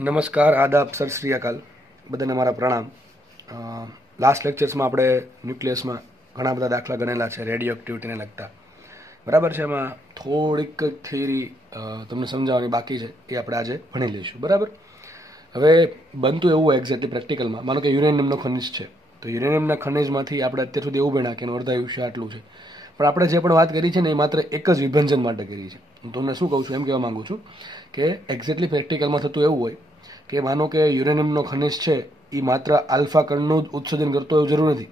નમસ્કાર, આદાબ, સર શ્રી અકાલ. બધાને મારા પ્રણામ. લાસ્ટ લેક્ચર્સમાં આપણે ન્યુક્લિયસમાં ઘણા બધા દાખલા ગણેલા છે રેડિયો એક્ટિવિટીને લગતા. બરાબર છે. એમાં થોડીક થિયરી તમને સમજાવવાની બાકી છે, એ આપણે આજે ભણી લઈશું. બરાબર. હવે બનતું એવું એક્ઝેક્ટલી પ્રેક્ટિકલમાં, માનો કે યુરેનિયમનો ખનિજ છે, તો યુરેનિયમના ખનિજમાંથી આપણે અત્યાર સુધી એવું ભણ્યા કે એનું અર્ધાયુષ્ય આટલું છે. પણ આપણે જે પણ વાત કરી છે ને એ માત્ર એક જ વિભંજન માટે કરી છે. હું તમને શું કહું છું, એમ કહેવા માંગુ છું કે એક્ઝેક્ટલી પ્રેક્ટિકલમાં થતું એવું હોય કે માનો કે યુરેનિયમનો ખનિજ છે એ માત્ર આલ્ફા કણનું જ ઉત્સર્જન કરતો હોય એવું જરૂર નથી.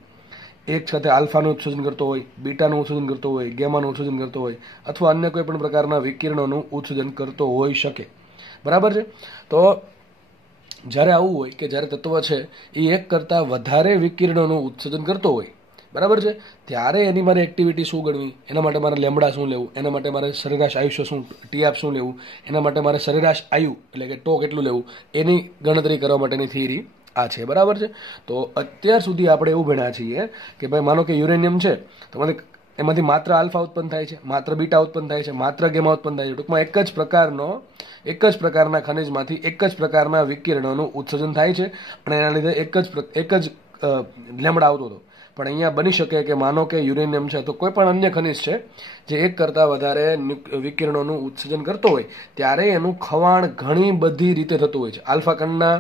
એક સાથે આલ્ફાનું ઉત્સર્જન કરતો હોય, બીટાનું ઉત્સર્જન કરતો હોય, ગેમાનું ઉત્સર્જન કરતો હોય, અથવા અન્ય કોઈ પણ પ્રકારના વિકિરણોનું ઉત્સર્જન કરતો હોઈ શકે. બરાબર છે. તો જ્યારે આવું હોય કે જ્યારે તત્વ છે એ એક કરતાં વધારે વિકિરણોનું ઉત્સર્જન કરતો હોય, બરાબર છે, ત્યારે એની મારે એક્ટિવિટી શું ગણવી, એના માટે મારે લેમડા શું લેવું, એના માટે મારે સરેરાશ આયુષ્ય શું, ટીઆપ શું લેવું, એના માટે મારે સરેરાશ આયુ એટલે કે ટો કેટલું લેવું, એની ગણતરી કરવા માટેની થિયરી આ છે. બરાબર છે. તો અત્યાર સુધી આપણે એવું ભણ્યા છીએ કે ભાઈ માનો કે યુરેનિયમ છે તો એમાંથી માત્ર આલ્ફા ઉત્પન્ન થાય છે, માત્ર બીટા ઉત્પન્ન થાય છે, માત્ર ગેમા ઉત્પન્ન થાય છે. ટૂંકમાં એક જ પ્રકારના ખનિજમાંથી એક જ પ્રકારના વિકિરણોનું ઉત્સર્જન થાય છે અને એના લીધે એક જ લેમડા આવતો હતો. પણ અહીંયા બની શકે કે માનો કે યુરેનિયમ છે તો કોઈ પણ અન્ય ખનિજ છે જે એક કરતાં વધારે વિકિરણોનું ઉત્સર્જન કરતો હોય, ત્યારે એનું ખવાણ ઘણી બધી રીતે થતું હોય છે. આલ્ફા કણના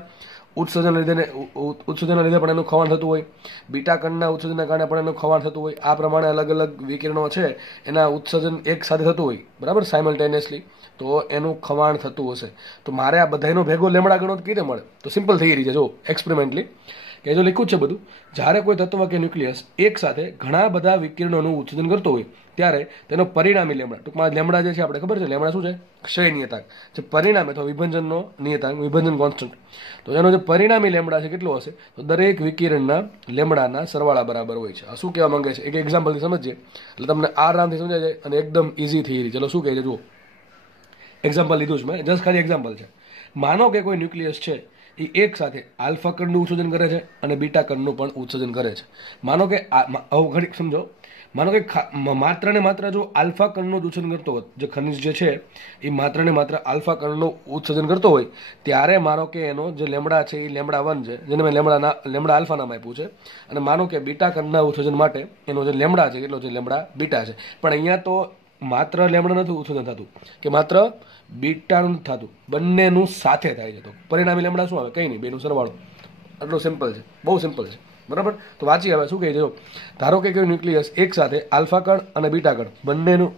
ઉત્સર્જનના લીધે પણ એનું ખવાણ થતું હોય, બીટા કણના ઉત્સર્જનના કારણે પણ એનું ખવાણ થતું હોય. આ પ્રમાણે અલગ અલગ વિકિરણો છે એના ઉત્સર્જન એક સાથે થતું હોય, બરાબર, સાયમલ્ટેનિયસલી, તો એનું ખવાણ થતું હશે. તો મારે આ બધાનો ભેગો લેમડા ગણો કેવી રીતે મળે? તો સિમ્પલ થિયરી છે. જો એક્સપેરિમેન્ટલી કે જો લખ્યું છે બધું, જ્યારે કોઈ તત્વ કે ન્યુક્લિયસ એક સાથે ઘણા બધા વિકિરણોનું ઉત્સર્જન કરતો હોય ત્યારે તેનો પરિણામી લેમડા, ટૂંકમાં લેમડા જે છે આપણે ખબર છે લેમડા શું છે? ક્ષય નિયતાંક. જે પરિણામ અથવા વિભંજનનો નિયતાંક, વિભંજન કોન્સ્ટન્ટ, તો એનો જે પરિણામી લેમડા છે કેટલો હશે? તો દરેક વિકિરણના લેમડાના સરવાળા બરાબર હોય છે. આ શું કહેવા માંગે છે? એક એક્ઝામ્પલથી સમજીએ એટલે તમને આરામથી સમજાય જાય અને એકદમ ઇઝી થિયરી. ચલો શું કહે છે જુઓ. એક્ઝામ્પલ લીધું છે મેં, જસ્ટ ખાલી એક્ઝામ્પલ છે. માનો કે કોઈ ન્યુક્લિયસ છે એ એક સાથે આલ્ફા કણનું ઉત્સર્જન કરે છે અને બીટા કણનું પણ ઉત્સર્જન કરે છે. માનો કે ઘડીક સમજો, માનો કે માત્ર ને માત્ર જો આલ્ફા કણનું ઉત્સર્જન કરતો હોય, જે ખનિજ જે છે એ માત્ર ને માત્ર આલ્ફા કણનું ઉત્સર્જન કરતો હોય, ત્યારે માનો કે એનો જે લેમડા છે એ લેમડા 1 છે, જેને મેં લેમડા આલ્ફા નામ આપ્યું છે. અને માનો કે બીટા કણના ઉત્સર્જન માટે એનો જે લેમડા છે કેટલો છે? લેમડા બીટા છે. પણ અહીંયા તો માત્ર લેમડા નથી ઉત્સર્જન થતું કે માત્ર બીટાનું થતું, બંનેનું સાથે થાય છે. તો પરિણામી લેમડા શું આવે? કંઈ નહીં, બેનું સરવાળો. આટલું સિમ્પલ છે, બહુ સિમ્પલ છે. બરાબર. તો વાંચી હવે શું કહે છે. ધારો કે કોઈ ન્યુક્લિયસ એક સાથે આલ્ફા કણ અને બીટા કણ બંનેનું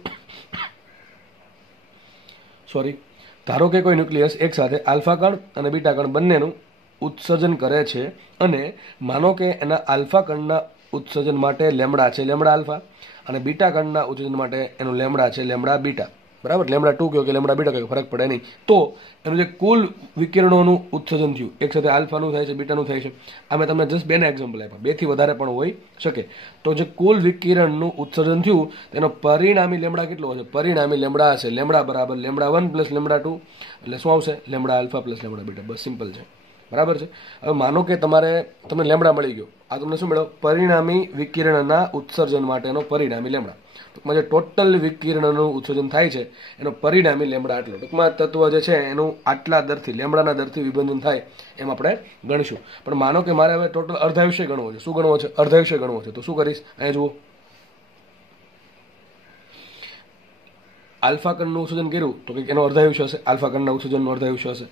ધારો કે કોઈ ન્યુક્લિયસ એક સાથે આલ્ફા કણ અને બીટા કણ બંનેનું ઉત્સર્જન કરે છે અને માનો કે એના આલ્ફા કણના ઉત્સર્જન માટે લેમડા છે લેમડા આલ્ફા અને બીટા કણના ઉત્સર્જન માટે એનું લેમડા છે લેમડા બીટા. બરાબર. લેમડા 2 કહો કે લેમડા બીટા કહો, ફરક પડે નહીં. તો એનું જે કુલ વિકિરણોનું ઉત્સર્જન થયું, એક સાથે આલ્ફાનું થાય છે, બીટાનું થાય છે. આ મેં તમને જસ્ટ 2 એક્ઝામ્પલ આપ્યા, 2 થી વધારે પણ હોઈ શકે. તો જે કુલ વિકિરણનું ઉત્સર્જન થયું તેનો પરિણામી લેમડા કેટલો હશે? પરિણામી લેમડા હશે લેમડા બરાબર લેમડા 1 પ્લસ લેમડા 2, એટલે શું આવશે? Lambda alpha plus lambda beta. બસ સિમ્પલ છે. બરાબર છે. હવે માનો કે તમને લેમડા મળી ગયો. આ તમને શું મળ્યો? પરિણામી વિકિરણના ઉત્સર્જન માટેનો પરિણામી લેમડા. ટૂંકમાં જે ટોટલ વિકિરણનું ઉત્સર્જન થાય છે એનો પરિણામી લેમડા આટલો. ટૂંકમાં તત્વ જે છે એનું આટલા દરથી, લેમડાના દરથી વિભંજન થાય એમ આપણે ગણીશું. પણ માનો કે મારે હવે ટોટલ અર્ધાયુષ્ય ગણવો છે. શું ગણવો છે? અર્ધાયુષ્ય ગણવો છે. તો શું કરીશ? અહીંયા જુઓ, આલ્ફા કણનું ઉત્સર્જન કર્યું તો કંઈક એનો અર્ધાયુષ્ય હશે, આલ્ફા કણના ઉત્સર્જનનું અર્ધાયુષ્ય હશે.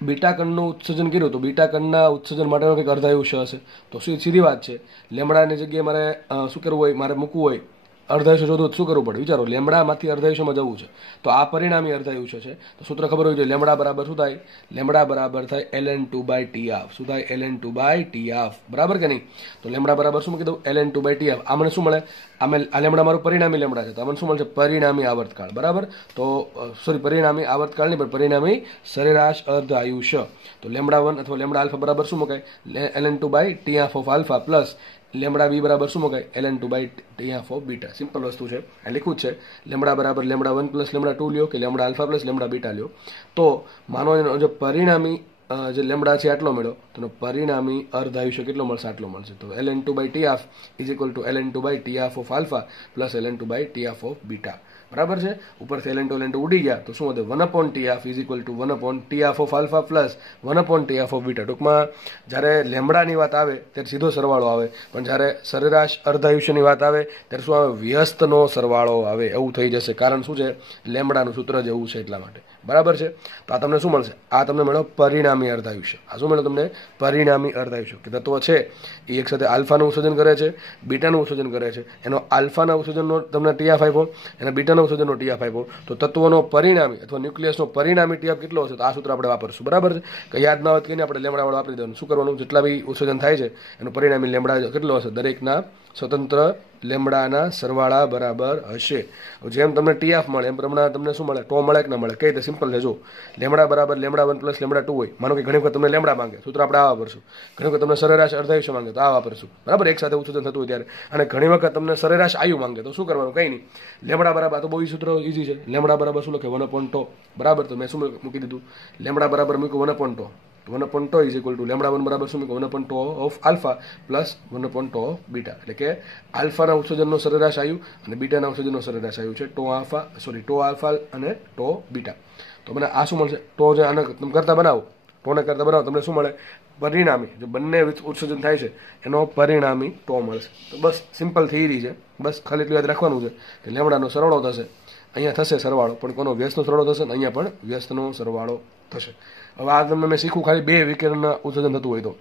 બીટા કણનું ઉત્સર્જન કર્યું તો બીટા કણના ઉત્સર્જન માટેનો કંઈક અર્ધાયુષ્ય હશે. તો સીધી વાત છે, લેમડાની જગ્યાએ મારે શું કરવું હોય? મારે મૂકવું હોય અર્ધાયુષ્ય શોધવું, શું કરવું પડે? વિચારો, લેમડામાંથી અર્ધાયુષ્યમાં જવું છે તો આ પરિણામી અર્ધાયુષ્ય છે. તો સૂત્ર ખબર હોય જોઈએ. લેમડા બરાબર શું થાય? લેમડા બરાબર થાય ln2/T1/2. શું થાય? ln2/T1/2. બરાબર કે નહીં? તો લેમડા બરાબર શું મૂકી દઉં? ln2/T1/2. આ મને શું મળે? આ લેમડા મારું પરિણામી લેમડા છે, તો મને શું મળશે? પરિણામી આવર્તકાળ. બરાબર. તો પરિણામી આવર્તકાળ નહીં પણ પરિણામી સરેરાશ અર્ધ આયુષ્ય. તો લેમડા 1 અથવા લેમડા આલ્ફા બરાબર શું મુકાય? ln2/T1/α પ્લસ લેમડા બી બરાબર શું મુકાય? ln2/T1/β. સિમ્પલ વસ્તુ છે, આ લખ્યું છે. લેમડા બરાબર લેમડા 1 પ્લસ લેમડા 2 લ્યો કે lambda alpha plus lambda beta લ્યો. તો માનો એનો જે પરિણામી જે લેમડા છે આટલો મળ્યો તો પરિણામી અર્ધ આયુષ્ય કેટલો મળશે? આટલો મળશે. તો ln2/Tf is equal to ln2/Tf of alpha plus ln2/Tf of beta. બરાબર છે. ઉપરથી ln2 ઉડી ગયા તો શું વધે? 1/Tf is equal to 1/Tf of alpha plus 1/Tf of beta. ટૂંકમાં જ્યારે લેમડાની વાત આવે ત્યારે સીધો સરવાળો આવે, પણ જ્યારે સરેરાશ અર્ધાયુષ્યની વાત આવે ત્યારે શું આવે? વ્યસ્તનો સરવાળો આવે. એવું થઈ જશે. કારણ શું છે? લેમડાનું સૂત્ર જેવું છે એટલા માટે. બરાબર છે. તો આ તમને શું મળશે? આ તમને મળ્યો પરિણામી અર્ધાયુષ્ય. આ શું મળ્યો તમને? પરિણામી અર્ધાયુષ્ય. કે તત્વ છે એ એક સાથે આલ્ફાનું ઉત્સર્જન કરે છે, બીટાનું ઉત્સર્જન કરે છે. એનો આલ્ફાના ઉત્સર્જનનો તમને ટીએફ આપ્યો, એના બીટાના ઉત્સર્જનનો ટીએફ આપ્યો. તો તત્વનો પરિણામી અથવા ન્યુક્લિયસનો પરિણામી ટીએફ કેટલો હશે? તો આ સૂત્ર આપણે વાપરશું. બરાબર છે. કે યાદ ના હોય કે આપણે લેમડા વાળો વાપરી દેવાનું. શું કરવાનું? જેટલા બી ઉત્સર્જન થાય છે એનું પરિણામી લેમડા કેટલો હશે? દરેકના સ્વતંત્ર લેમડાના સરવાળા બરાબર હશે. જેમ તમને ટીએફ મળે એમ પ્રમાણે તમને શું મળે? ટો મળે કે ના મળે? કઈ રીતે? સિમ્પલ છે. જો લેમડા બરાબર લેમડા 1 પ્લસ લેમડા 2 હોય. માનો કે ઘણી વખત તમને લેમડા માંગે, સૂત્ર આપણે આ વાપરશું. ઘણી વખત તમને સરેરાશ અર્ધાયુષ્ય માંગે તો આ વાપરશું. બરાબર, એક સાથે ઉત્સર્જન થતું હોય ત્યારે. અને ઘણી વખત તમને સરેરાશ આયુ માંગે તો શું કરવાનું? કંઈ નહીં. લેમડા બરાબર, તો બહુ સૂત્ર ઈઝી છે. લેમડા બરાબર શું લખે? 1/Tau. બરાબર. તો મેં શું મૂકી દીધું? લેમડા બરાબર મૂક્યું 1/Tau. 1/Tau is equal to lambda 1 બરાબર શું મૂક્યું? 1/Tau of alpha plus 1/Tau of beta. એટલે કે આલ્ફાના ઉત્સર્જનનો સરેરાશ આયુ અને બીટાના ઉત્સર્જનનો સરેરાશ આયુ છે Tau આલ્ફા અને Tau બીટા. તો મને આ શું મળશે? ટો જે આને તમે કરતા બનાવો, ટોને કરતા બનાવો, તમને શું મળે? પરિણામી. જો બંને ઉત્સર્જન થાય છે એનો પરિણામી ટો મળશે. તો બસ સિમ્પલ થિયરી છે. બસ ખાલી એટલું યાદ રાખવાનું છે કે લેમડાનો સરવાળો થશે, અહીંયા થશે સરવાળો, પણ કોનો? વ્યસ્તનો સરવાળો થશે ને અહીંયા પણ વ્યસ્તનો સરવાળો થશે. હવે આ તમને મેં શીખવું ખાલી 2 વિકિરણના ઉત્સર્જન થતું હોય તો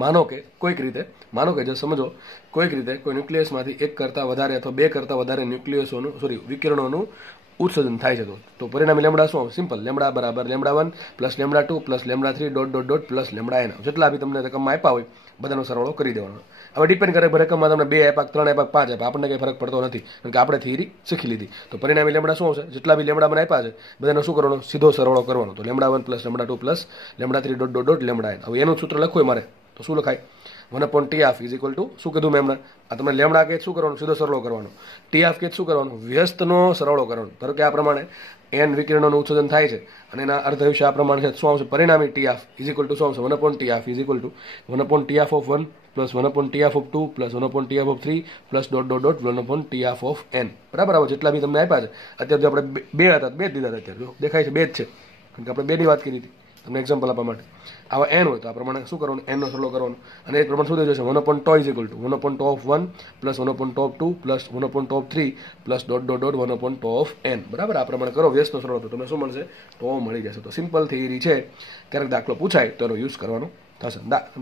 માનો કે કોઈક રીતે, માનો કે જો સમજો કોઈક રીતે કોઈ ન્યુક્લિયસમાંથી એક કરતાં વધારે અથવા 2 કરતાં વધારે વિકિરણોનું ઉત્સર્જન થાય છે તો પરિણામી લેમડા શું આવે? સિમ્પલ. લેમડા બરાબર lambda 1 plus lambda 2 plus lambda 3 dot dot dot plus lambda n. જેટલા બી તમને રકમમાં આપ્યા હોય બધાનો સરવાળો કરી દેવાનો. હવે ડિપેન્ડ કરે રકમમાં તમને 2 આપ્યા, 3 આપ્યા, 5 આપ્યા, આપણને કંઈ ફરક પડતો નથી, કારણ કે આપણે થિયરી શીખી લીધી. તો પરિણામી લેમડા શું આવશે? જેટલા બી લેમડા મને આપ્યા છે બધાનો શું કરવાનો? સીધો સરવાળો કરવાનો. તો lambda 1 plus lambda 2 plus lambda 3 dot dot dot lambda n. હવે એનું સૂત્ર લખવું હોય મારે તો શું લખાય? 1/Tf ઇઝ ઇક્વલ ટુ શું કીધું મેં હમણાં? આ તમને લેમડા કે શું કરવાનું? સીધો સરવાળો કરવાનો. ટીએફ કે શું કરવાનું? વ્યસ્તનો સરવાળો કરવાનો. ધારો કે આ પ્રમાણે n વિકિરણોનું ઉત્સર્જન થાય છે અને એના અર્ધાયુષ્ય આ પ્રમાણે છે. શું આવશે? પરિણામી ટીએફ ઇઝ ઇક્વલ ટુ શું આવશે? 1/Tf is equal to 1/Tf of 1 plus 1/Tf of 2 plus 1/Tf of 3 plus dot dot dot 1/Tf of n. બરાબર. આવો જેટલા બી તમને આપ્યા છે અત્યારે જો આપણે 2 હતા 2 જ દીધા અત્યારે જો દેખાય છે 2 જ છે, કારણ કે આપણે 2 ની વાત કરી હતી તમને એક્ઝામ્પલ આપવા માટે. આવા n હોય તો આ પ્રમાણે શું કરવાનું? n નો સરવાળો કરવાનો અને એ પ્રમાણે શું થઈ જશે? 1/Tau is equal to 1/Tau of 1 plus 1/Tau of 2 plus 1/Tau of 3 plus dot dot dot 1/Tau of n. બરાબર. આ પ્રમાણે કરો વ્યસ્તનો સરવાળો તો તમને શું મળશે? ટો મળી જશે. તો સિમ્પલ થિયરી છે. ક્યારેક દાખલો પૂછાય તો એનો યુઝ કરવાનો થશે.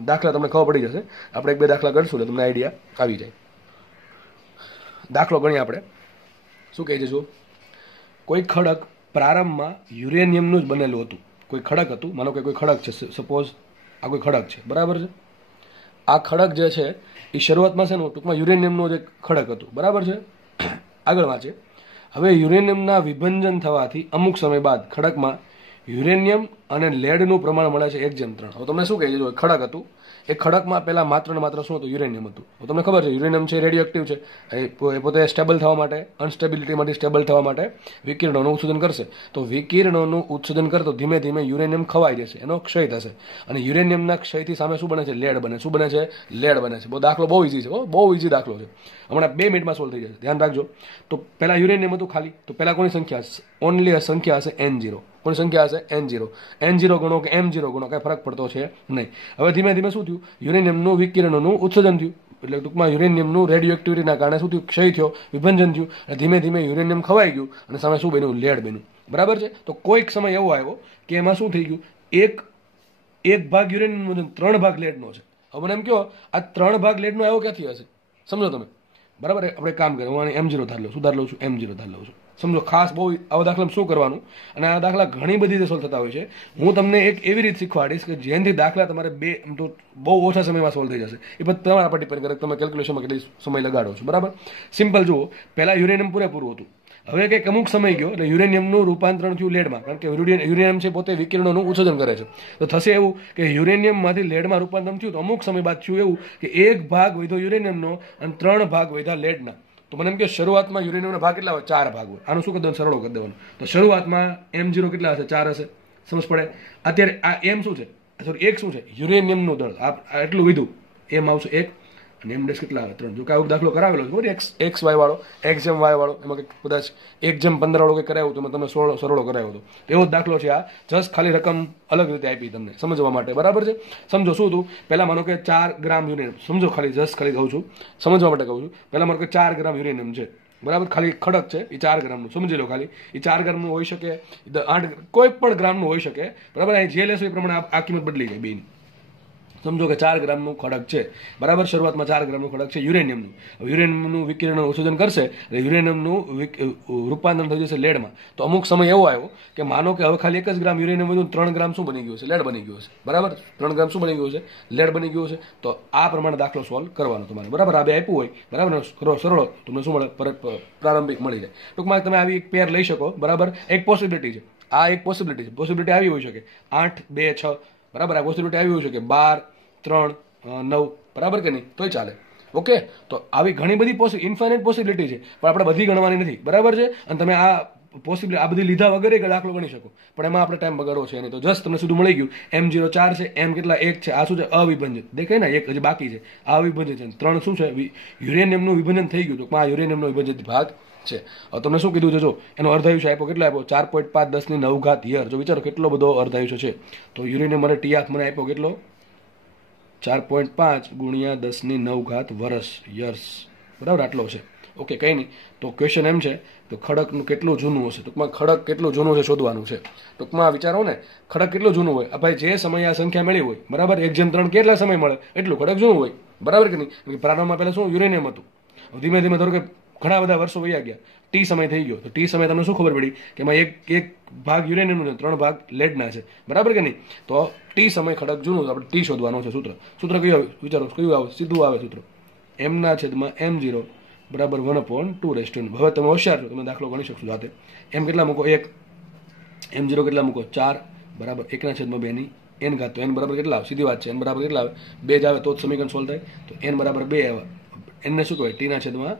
દાખલા તમને ખબર પડી જશે. આપણે 1-2 દાખલા ગણશું એટલે તમને આઈડિયા આવી જાય. દાખલો ગણીએ આપણે. શું કહે છે? જો કોઈ ખડક પ્રારંભમાં યુરેનિયમનું જ બનેલું હતું. કોઈ ખડક હતું, માનો કે કોઈ ખડક છે, સપોઝ આ કોઈ ખડક છે. બરાબર છે. આ ખડક જે છે એ શરૂઆતમાં છે ને ટૂંકમાં યુરેનિયમનું જે ખડક હતું. બરાબર છે. આગળ વાંચે. હવે યુરેનિયમના વિભંજન થવાથી અમુક સમય બાદ ખડકમાં યુરેનિયમ અને લેડનું પ્રમાણ મળે છે 1:3. હવે તમને શું કહે છે? જો ખડક હતું એ ખડકમાં પહેલા માત્ર ને માત્ર શું હતું? યુરેનિયમ હતું. તમને ખબર છે યુરેનિયમ છે રેડિયો એક્ટિવ છે. એ પોતે સ્ટેબલ થવા માટે, અનસ્ટેબિલિટીમાંથી સ્ટેબલ થવા માટે વિકિરણોનું ઉત્સર્જન કરશે. તો વિકિરણોનું ઉત્સર્જન કરતો ધીમે ધીમે યુરેનિયમ ખવાઈ જશે, એનો ક્ષય થશે અને યુરેનિયમના ક્ષયથી સામે શું બને છે? લેડ બને. શું બને છે? લેડ બને છે. દાખલો બહુ ઈઝી છે, બહુ ઈઝી દાખલો છે. હમણાં 2 મિનિટમાં સોલ્વ થઈ જશે. ધ્યાન રાખજો. તો પહેલા યુરેનિયમ હતું ખાલી, તો પહેલા કોની સંખ્યા હશે? ઓનલી સંખ્યા હશે n0. કોની સંખ્યા હશે? n0. n0 ગણો કે m0 ગણો કાંઈ ફરક પડતો છે નહીં. હવે ધીમે ધીમે શું થયું? યુરેનિયમનું વિકિરણોનું ઉત્સર્જન થયું. એટલે ટૂંકમાં યુરેનિયમનું રેડિયો એક્ટિવિટીના કારણે શું થયું? ક્ષય થયો, વિભંજન થયું અને ધીમે ધીમે યુરેનિયમ ખવાઈ ગયું અને સામે શું બન્યું? લેડ બન્યું. બરાબર છે. તો કોઈક સમય એવો આવ્યો કે એમાં શું થઈ ગયું? એક ભાગ યુરેનિયમનો 3 ભાગ લેડનો છે. હવે મને એમ કહો આ 3 ભાગ લેડનો આવ્યો ક્યાંથી હશે? સમજો તમે. બરાબર. આપણે કામ કરીએ. હું m0 ધાર લઉં છું, સુધાર લઉં છું, m0 ધાર લઉં છું. સમજો ખાસ બહુ આવા દાખલામાં શું કરવાનું, અને આ દાખલા ઘણી બધી રીતે સોલ્વ થતા હોય છે. હું તમને એક એવી રીત શીખવાડીશ કે જેનાથી દાખલા તમારે તો બહુ ઓછા સમયમાં સોલ્વ થઈ જશે. એ બધું તમારા પર ડિપેન્ડ કરે તમે કેલ્ક્યુલેશનમાં કેટલી સમય લગાડો છો. બરાબર. સિમ્પલ જુઓ. પહેલાં યુરેનિયમ પૂરેપૂરું હતું. હવે કંઈક અમુક સમય ગયો એટલે યુરેનિયમનું રૂપાંતરણ થયું લેડમાં, કારણ કે યુરેનિયમ છે પોતે વિકિરણોનું ઉત્સર્જન કરે છે. તો થશે એવું કે યુરેનિયમમાંથી લેડમાં રૂપાંતરણ થયું તો અમુક સમય બાદ થયું એવું કે 1 ભાગ વધ્યો યુરેનિયમનો અને 3 ભાગ વધ્યા લેડના. તો મને એમ કે શરૂઆતમાં યુરેનિયમના ભાગ કેટલા હોય? 4 ભાગ હોય. આનું શું કરી દેવાનું? સરળો કરી દેવાનું. તો શરૂઆતમાં m0 કેટલા હશે? 4 હશે. સમજ પડે? અત્યારે આ એમ શું છે, સોરી એક શું છે, યુરેનિયમનું દળ. આ એટલું કીધું, એમ આવશે 1 અને એમ ડેશ કેટલા આવે 3. જો કે આવો દાખલો કરાવેલો છે એક્સ વાય વાળો, એક્સ જેમ વાય વાળો, એમાં કંઈક કદાચ 1:15 વાળો કંઈક કરાવ્યું તો એમાં તમે સરળો કરાવ્યો હતો. એવો જ દાખલો છે આ, જસ્ટ ખાલી રકમ અલગ રીતે આપી તમને સમજવા માટે, બરાબર છે? સમજો શું હતું, પહેલાં માનો કે 4 ગ્રામ યુરેનિયમ, સમજો ખાલી જસ્ટ ખાલી કહું છું, સમજવા માટે કહું છું. પહેલાં માનો કે 4 ગ્રામ યુરેનિયમ છે, બરાબર? ખાલી ખડક છે એ 4 ગ્રામનું, સમજી લો. ખાલી એ 4 ગ્રામનું હોઈ શકે, 8 કોઈ પણ ગ્રામનું હોઈ શકે, બરાબર? અહીં જે લેશો એ પ્રમાણે આ કિંમત બદલી જાય બેની. સમજો કે 4 ગ્રામનું ખડક છે, બરાબર? શરૂઆતમાં 4 ગ્રામનું ખડક છે યુરેનિયમનું. યુરેનિયમનું વિકિરણ ઉત્સર્જન કરશે એટલે યુરેનિયમનું રૂપાંતરણ થઈ જશે લેડમાં. તો અમુક સમય એવો આવ્યો કે માનો કે હવે ખાલી 1 જ ગ્રામ યુરેનિયમ વધુ, 3 ગ્રામ શું બની ગયું છે? લેડ બની ગયું છે, બરાબર? 3 ગ્રામ શું બની ગયું છે? લેડ બની ગયું છે. તો આ પ્રમાણે દાખલો સોલ્વ કરવાનો તમારે, બરાબર? આ બે આપ્યું હોય, બરાબર? સરળો તમને શું મળે? પ્રારંભિક મળી જાય. ટૂંકમાં તમે આવી એક પેર લઈ શકો, બરાબર? એક પોસિબિલિટી છે, આ એક પોસિબિલિટી છે. પોસિબિલિટી આવી હોઈ શકે 8, 2, 6, બરાબર? આ પોસિબિલિટી આવી હોઈ શકે 12, 3, 9, બરાબર કે નહીં? તોય ચાલે. ઓકે, તો આવી ઘણી બધી ઇન્ફાઇનાઇટ પોસિબિલિટી છે, પણ આપણે બધી ગણવાની નથી, બરાબર છે? અને તમે આ પોસિબિલિટી આ બધી લીધા વગર દાખલો ગણી શકો, પણ એમાં આપણે ટાઈમ બગાડવો છે નહીં. તો જસ્ટ તમને સીધું મળી ગયું. M0 4 છે, M કેટલા 1 છે. આ શું છે? અવિભાજિત. દેખાય ને, 1 હજી બાકી છે, આ અવિભાજિત છે. 3 શું છે? યુરેનિયમનું વિભાજન થઈ ગયું. તો આ યુરેનિયમનો વિભાજિત ભાગ છે. તમને શું કીધું છે? જો એનો અર્ધાયુષ્ય આપ્યો, કેટલો આપ્યો? 4.5 10⁹ યર. જો વિચારો કેટલો બધો અર્ધાયુષ્ય છે. તો યુરેનિયમ મને TF મને આપ્યો કેટલો? 4.5 × 10⁹ વર્ષ, યર્સ, બરાબર? આટલો છે. ઓકે, કંઈ નહીં. તો ક્વેશ્ચન એમ છે તો ખડકનું કેટલું જૂનું હશે? ટૂંકમાં ખડક કેટલું જૂનું છે શોધવાનું છે. ટૂંકમાં વિચારો ને, ખડક કેટલું જૂનું હોય? ભાઈ જે સમયે આ સંખ્યા મળી હોય, બરાબર? 1:3 કેટલા સમય મળે એટલું ખડક જૂનું હોય, બરાબર કે નહીં? પ્રારંભમાં પહેલાં શું યુરેનિયમ હતું, ધીમે ધીમે ધારો કે ઘણા બધા વર્ષો વયા ગયા, ટી સમય થઈ ગયો. તો ટી સમય તમને શું ખબર પડી કે એમાં એક ભાગ યુરેનિયમનો છે, 3 ભાગ લેડના છે, બરાબર કે નહીં? તો ટી સમય ખડક જૂનું, આપણે ટી શોધવાનું છે. સૂત્ર કયું આવે? વિચારો કયું આવે? સીધું આવે સૂત્ર M/M0 બરાબર 1/2. હવે તમે હોશિયાર છો, તમે દાખલો ગણી શકશો જાતે. એમ કેટલા મૂકો? 1. M0 કેટલા મૂકો? 4, બરાબર? 1/2 n ઘાત. તો n બરાબર કેટલા આવે? સીધી વાત છે, n બરાબર કેટલા આવે? 2 જ આવે તો જ સમીકરણ સોલ્વ થાય. તો n બરાબર 2 આવે. n ને શું કહેવાય? t/2.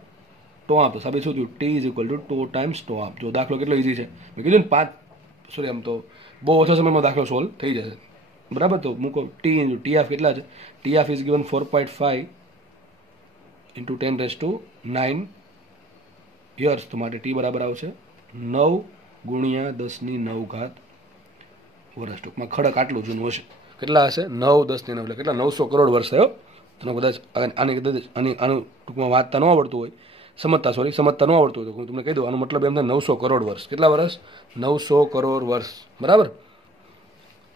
તો સાબિત શું થયું? t = 2 times τ. જો દાખલો કેટલો ઈઝી છે, મેં કીધું ને 5 સોરી આમ તો બહુ ઓછા સમયમાં દાખલો સોલ્વ થઈ જશે, બરાબર? તો મૂકો t × TF કેટલા છે? TF is given 4.5 × 10⁹ years. તો માટે t બરાબર આવશે 9 × 10⁹ વર્ષ. ટૂંકમાં ખડક આટલું જૂનું હશે. કેટલા હશે? 9 10⁹ એટલે કેટલા? 900 કરોડ વર્ષ થયો. તમને કદાચ આનું ટૂંકમાં વાંચતા ન આવડતું હોય, સમજતા ન આવડતું હોય તો હું તમને કહી દઉં. આનો મતલબ એમ થાય 900 કરોડ વર્ષ. કેટલા વર્ષ? 900 કરોડ વર્ષ, બરાબર?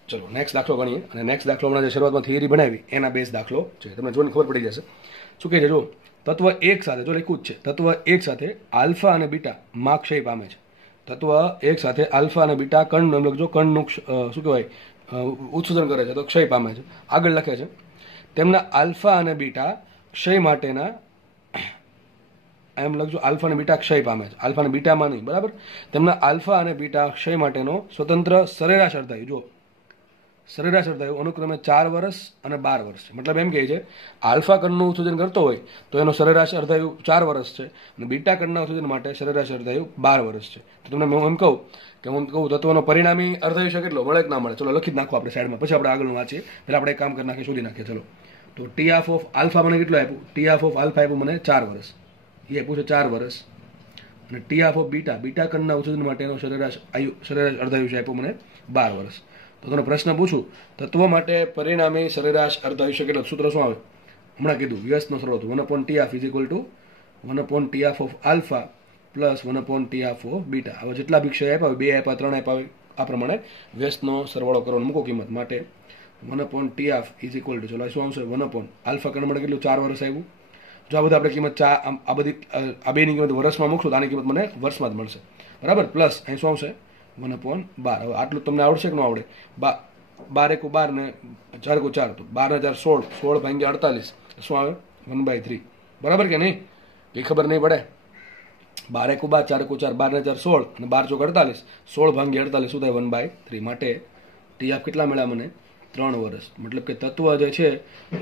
ચલો નેક્સ્ટ દાખલો ગણીએ. અને નેક્સ્ટ દાખલો હમણાં જે શરૂઆતમાં થિયરી બનાવી એના બેઝ દાખલો છે. તમને જોઈને ખબર પડી જશે. શું કહે છે? જો તત્વ એક સાથે, જો લખ્યું જ છે, તત્વ એક સાથે આલ્ફા અને બીટા માં ક્ષય પામે છે. તત્વ એક સાથે આલ્ફા અને બીટા કણનું, એમ લખજો, કણનું શું કહેવાય? ઉત્સર્જન કરે છે, તો ક્ષય પામે છે. આગળ લખે છે તેમના આલ્ફા અને બીટા ક્ષય માટેના, એમ લખજો, આલ્ફા અને બીટા ક્ષય પામે છે, આલ્ફા અને બીટામાં નહીં, બરાબર? તેમના આલ્ફા અને બીટા ક્ષય માટેનો સ્વતંત્ર સરેરાશ અર્ધાયુ, જો સરેરાશ અર્ધાયુ અનુક્રમે 4 વર્ષ અને 12 વર્ષ છે. મતલબ એમ કહે છે આલ્ફા કણનું ઉત્સર્જન કરતો હોય તો એનો સરેરાશ અર્ધાયુ 4 વર્ષ છે, અને બીટા કણના ઉત્સર્જન માટે સરેરાશ અર્ધાયુ 12 વર્ષ છે. તો તમને હું એમ કહું તત્વનો પરિણામી અર્ધાયુષ્ય કેટલો મળે કે ના મળે? ચલો લખી જ નાખો આપણે સાઈડમાં, પછી આપણે આગળનું વાંચીએ. પહેલાં આપણે એક કામ કરી નાખીએ, શોધી નાખીએ. ચલો, તો TF ઓફ આલ્ફા મને કેટલું આપ્યું? TF ઓફ આલ્ફા આપ્યું મને 4 વર્ષ, એ આપ્યું છે 4 વર્ષ. અને TF ઓફ બીટા કણના ઉત્સર્જન માટેનો સરેરાશ અર્ધાયુષ્ય આપ્યું મને 12 વર્ષ. તો તમને પ્રશ્ન પૂછું, તત્વ માટે પરિણામી સરેરાશ અર્ધાયુષ્ય કેટલો? સૂત્ર શું આવે? હમણાં કીધું, વ્યસ્તનો સરવાળો 1/TF = 1/TF of alpha plus 1/TF of beta. હવે જેટલા બી ક્ષય આપ્યા હોય, 2 આપ્યા, 3 આપ્યા હોય, આ પ્રમાણે વ્યસ્તનો સરવાળો કરવાનો, મૂકો કિંમત. માટે 1/TF = ચલો શું આવશે? 1/ આલ્ફા કણ માટે કેટલું? 4 વર્ષ આવ્યું. જો આ બધા આપણે કિંમત આ બધી આ બેની કિંમત વર્ષમાં મૂકશું તો આની કિંમત મને વર્ષમાં જ મળશે, બરાબર? પ્લસ અહીં શું આવશે? 1/12. હવે આટલું તમને આવડશે કે ન આવડે? 12 × 12 ને 4 × 4, તો 12 ને 4 16, 16 ભાગ્યા 48 શું આવે? 1/3, બરાબર કે નહીં? એ ખબર નહીં પડે. 12 × 12, 4 × 4, 12 ને 4 16 અને 12 × 4 48, 16 ભાગ્યા 48 શું થાય? 1/3. માટે TF કેટલા મળ્યા મને? 3 વર્ષ, મતલબ કે તત્વ જે છે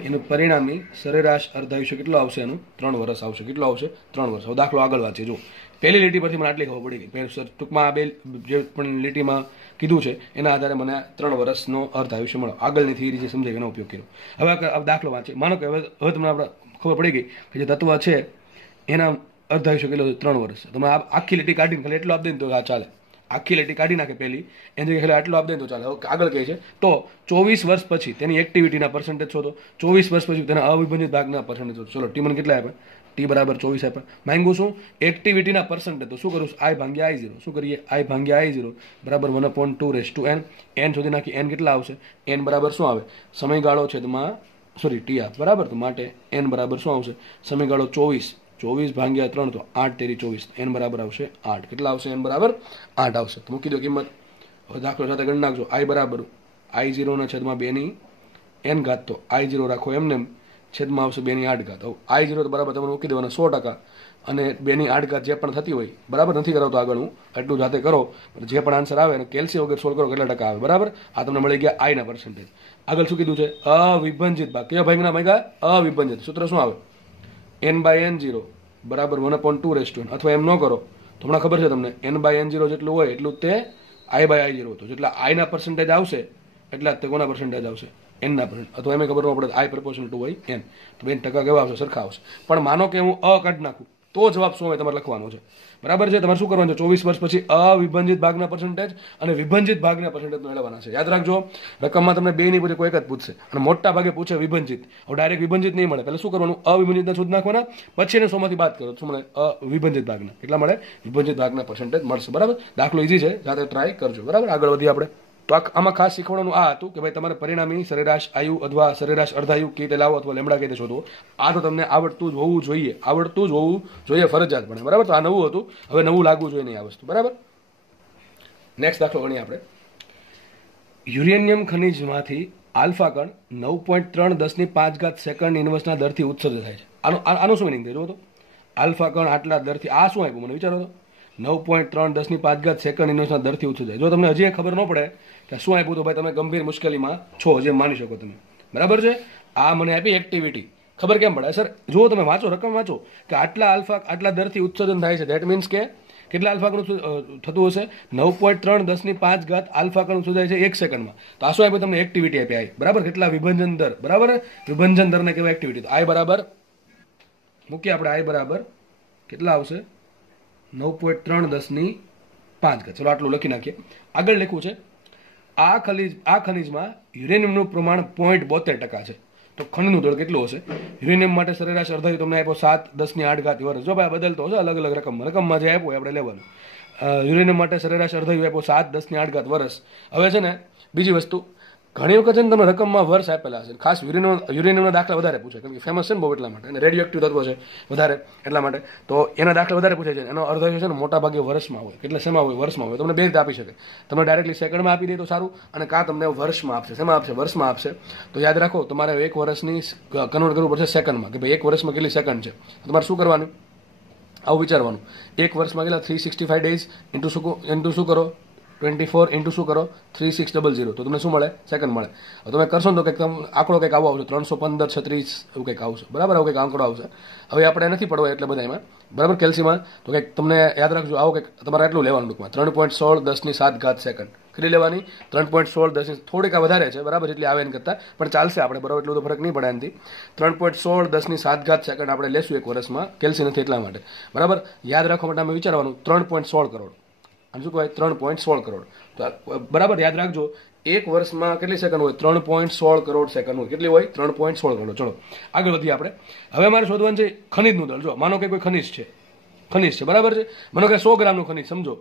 એનું પરિણામી સરેરાશ અર્ધાયુષ્ય કેટલું આવશે? એનું 3 વર્ષ આવશે. કેટલું આવશે? 3 વર્ષ. હવે દાખલો આગળ વાંચીએ. જો પહેલી લીટી પરથી મને આટલી ખબર પડી ગઈ. ટૂંકમાં આ બે જે પણ લીટીમાં કીધું છે એના આધારે મને 3 વર્ષનો અર્ધાયુષ્ય મળ્યો. આગળની થિયરી જે સમજાય એનો ઉપયોગ કર્યો. હવે દાખલો વાંચીએ. માનો કે હવે તમને આપણે ખબર પડી ગઈ કે જે તત્વ છે એના અર્ધાયુષ્ય કેટલું છે? 3 વર્ષ. તમે આખી લીટી કાઢીને ખાલી એટલું આપી દે તો આ ચાલે. આખી લીટી કાઢી નાખે પહેલી, એની જગ્યાએ ખાલી આટલું આપી દે તો ચાલે. હવે આગળ કહે છે તો 24 વર્ષ પછી તેની એક્ટિવિટીના પર્સન્ટેજ શોધો. 24 વર્ષ પછી તેના અવિભાજિત ભાગના પર્સન્ટેજ શોધો. ચલો ટી મને કેટલા આપ્યા? ટી બરાબર 24 આપ્યા. માંગુ શું? એક્ટિવિટીના પર્સન્ટેજ. તો શું કરું? આઈ ભાગ્યા I0. શું કરીએ? આઈ ભાગ્યા I0 બરાબર 1/2 n શોધી નાખી. n કેટલા આવશે? n બરાબર શું આવે? સમયગાળો છેદમાં સોરી ટી આપ બરાબર. તો માટે n બરાબર શું આવશે? સમયગાળો 24 ભાગ્યા 3 તો 8 તેરી 24. n બરાબર આવશે 8. કેટલા આવશે? n બરાબર 8 આવશે. તો મૂકી દો કિંમત. હવે દાખલો સાથે ગણી નાખજો. I બરાબર I0 ના છેદમાં 2 ની n ઘાત. તો I0 રાખો એમને છેદમાં આવશે 2 ની 8 ઘાત. હવે I0 તો બરાબર તમે મૂકી દેવાના 100%. અને 2 ની 8 ઘાત જે પણ થતી હોય બરાબર. નથી કરાવતો આગળ હું, એટલું જાતે કરો. જે પણ આન્સર આવે એને કેલ્શિયમ વગર સોલ્વ કરો કેટલા ટકા આવે બરાબર. આ તમને મળી ગયા I ના પર્સન્ટેજ. આગળ શું કીધું છે? અવિભાજિત ભાગ. કયો ભાગના ભાગ્યા? અવિભાજિત. સૂત્ર શું આવે? n/n0 બરાબર 1/2 અથવા એમ ન કરો તો હમણાં ખબર છે તમને n/n0 જેટલું હોય એટલું તે I/I0 હતું. જેટલા I ના પર્સન્ટેજ આવશે એટલા તે કોના પર્સન્ટેજ આવશે? n ના પર્સન્ટેજ. અથવા એમ ખબર ન પડે I પ્રપોર્શનલ ટુ હોય n. તો 2% કેવા આવશે? સરખા આવશે. પણ માનો કે હું કાઢી નાખું તો જવાબ શું હોય તમારે લખવાનો છે બરાબર છે. તમારે શું કરવાનું છે? 24 વર્ષ પછી અવિભાજિત ભાગના પર્સન્ટેજ અને વિભાજિત ભાગના પર્સન્ટેજ મેળવવાના છે. યાદ રાખજો, રકમમાં તમને બે ની પૂછે કોઈ એક જ પૂછશે અને મોટા ભાગે પૂછે વિભાજિત. હવે ડાયરેક્ટ વિભાજિત નહીં મળે. પહેલા શું કરવાનું? અવિભાજિતના શોધ નાખવાના, પછી એને 100 માંથી બાદ કરો. શું મળે? અવિભાજિત ભાગના. કેટલા મળે? વિભાજિત ભાગના પર્સન્ટેજ મળશે બરાબર. દાખલો ઈઝી છે, જાતે ટ્રાય કરજો બરાબર. આગળ વધીએ આપણે. તો આમાં ખાસ શીખવાનું આ હતું કે ભાઈ તમારે પરિણામી સરેરાશ આયુ અથવા સરેરાશ અર્ધાયુ કઈ રીતે લાવો અથવા લેમડા કઈ રીતે શોધવો. આ તો તમને આવડતું જ હોવું જોઈએ ફરજિયાત પણ બરાબર. તો આ નવું હતું, હવે નવું લાગવું જોઈએ નહીં આ વસ્તુ બરાબર. નેક્સ્ટ દાખલો ગણીએ આપણે. યુરેનિયમ ખનિજમાંથી આલ્ફા કણ 9.3 સેકન્ડ ઇન્વર્સના દરથી ઉત્સર્જિત થાય છે. આનું શું મિનિંગ થાય? જો તો આલ્ફા કણ આટલા દરથી, આ શું આપ્યું મને વિચારો તો? 9.3 સેકન્ડ ઇન્વર્સના દરથી ઉત્સર્જાય. જો તમને હજી ખબર ન પડે કે શું આપ્યું તો ભાઈ તમે ગંભીર મુશ્કેલીમાં છો, જેમ માની શકો તમે બરાબર છે. આ મને આપી એક્ટિવિટી. ખબર કેમ પડે સર? જો તમે વાંચો, રકમ વાંચો કે આટલા દરથી ઉત્સર્જન થાય છે. ધેટ મીન્સ કે કેટલા આલ્ફા કણ થતું હશે? 9.3 આલ્ફા કણ ઉત્સર્જાય છે 1 સેકન્ડમાં. તો આ શું આપ્યું તમને? એક્ટિવિટી આપી I બરાબર. કેટલા? વિભંજન દર બરાબર. વિભંજન દરને કહેવાય એક્ટિવિટી. તો I બરાબર મૂકીએ આપણે. I બરાબર કેટલા આવશે? 9.3 ચલો આટલું લખી નાખીએ. આગળ લખ્યું છે આ ખનિજમાં યુરેનિયમનું પ્રમાણ 0.72% છે. તો ખંડનું દળ કેટલું હશે? યુરેનિયમ માટે સરેરાશ અર્ધાયુ તમને આપ્યો 7/10 વર્ષ. જો ભાઈ બદલતો હશે અલગ અલગ રકમમાં જે આપ્યો આપણે લેવાનું. યુરેનિયમ માટે સરેરાશ અર્ધાયુ આપ્યો 7/10 વર્ષ. હવે છે ને બીજી વસ્તુ, ઘણી વખત છે ને તમને રકમમાં વર્ષ આપેલા હશે. ખાસ યુરેનિયમના દાખલા વધારે પૂછે કારણ કે ફેમસ છે ને બહુ એટલા માટે, અને રેડિયો એક્ટિવ તત્વ છે વધારે એટલા માટે. તો એના દાખલા વધારે પૂછે છે. એનો અર્ધાયુષ્ય છે ને મોટા ભાગે વર્ષમાં હોય. એટલે શેમાં હોય? વર્ષમાં હોય. તમને બે રીતે આપી શકે. તમને ડાયરેક્ટલી સેકન્ડમાં આપી દે તો સારું, અને કાં તમને વર્ષમાં આપશે. શેમાં આપશે? વર્ષમાં આપશે. તો યાદ રાખો તમારે 1 વર્ષની કન્વર્ટ કરવું પડશે સેકન્ડમાં કે ભાઈ 1 વર્ષમાં કેટલી સેકન્ડ છે. તમારે શું કરવાનું? આવું વિચારવાનું. 1 વર્ષમાં કેટલા? 365 ડેઝ ઇન્ટુ શું કરો? 24 ઇન્ટુ શું કરો? 3600. તો તમને શું મળે? સેકન્ડ મળે. હવે તમે કરશો ને તો કંઈક આંકડો કંઈક આવો આવશે 315 36 એવું કંઈક આવશે બરાબર. આવું કંઈક આંકડો આવશે. હવે આપણે નથી પડવા એટલે બધા એમાં બરાબર કેલ્સીમાં. તો કંઈક તમને યાદ રાખજો આવો કંઈક તમારે એટલું લેવાનું ટૂંકમાં 3.16 સેકન્ડ. કેટલી લેવાની? 3.16 થોડીક વધારે છે બરાબર, જેટલી આવે એને કરતાં પણ ચાલશે આપણે બરાબર. એટલું તો ફરક નહીં પડે એનાથી. 3.16 સેકન્ડ આપણે લેશું 1 વર્ષમાં. કેલ્સી નથી એટલા માટે બરાબર. યાદ રાખવા માટે અમે વિચારવાનું 3.16 કરોડ. અને શું કહેવાય? 3.16 કરોડ. તો બરાબર યાદ રાખજો 1 વર્ષમાં કેટલી સેકન્ડ હોય? 3.16 કરોડ સેકન્ડ હોય. કેટલી હોય? 3.16 કરોડ. ચલો આગળ વધીએ આપણે. હવે અમારે શોધવાનું છે ખનિજનું દળ. જો માનો કે કોઈ ખનિજ છે બરાબર છે. માનો કે 100 ગ્રામનું ખનિજ. સમજો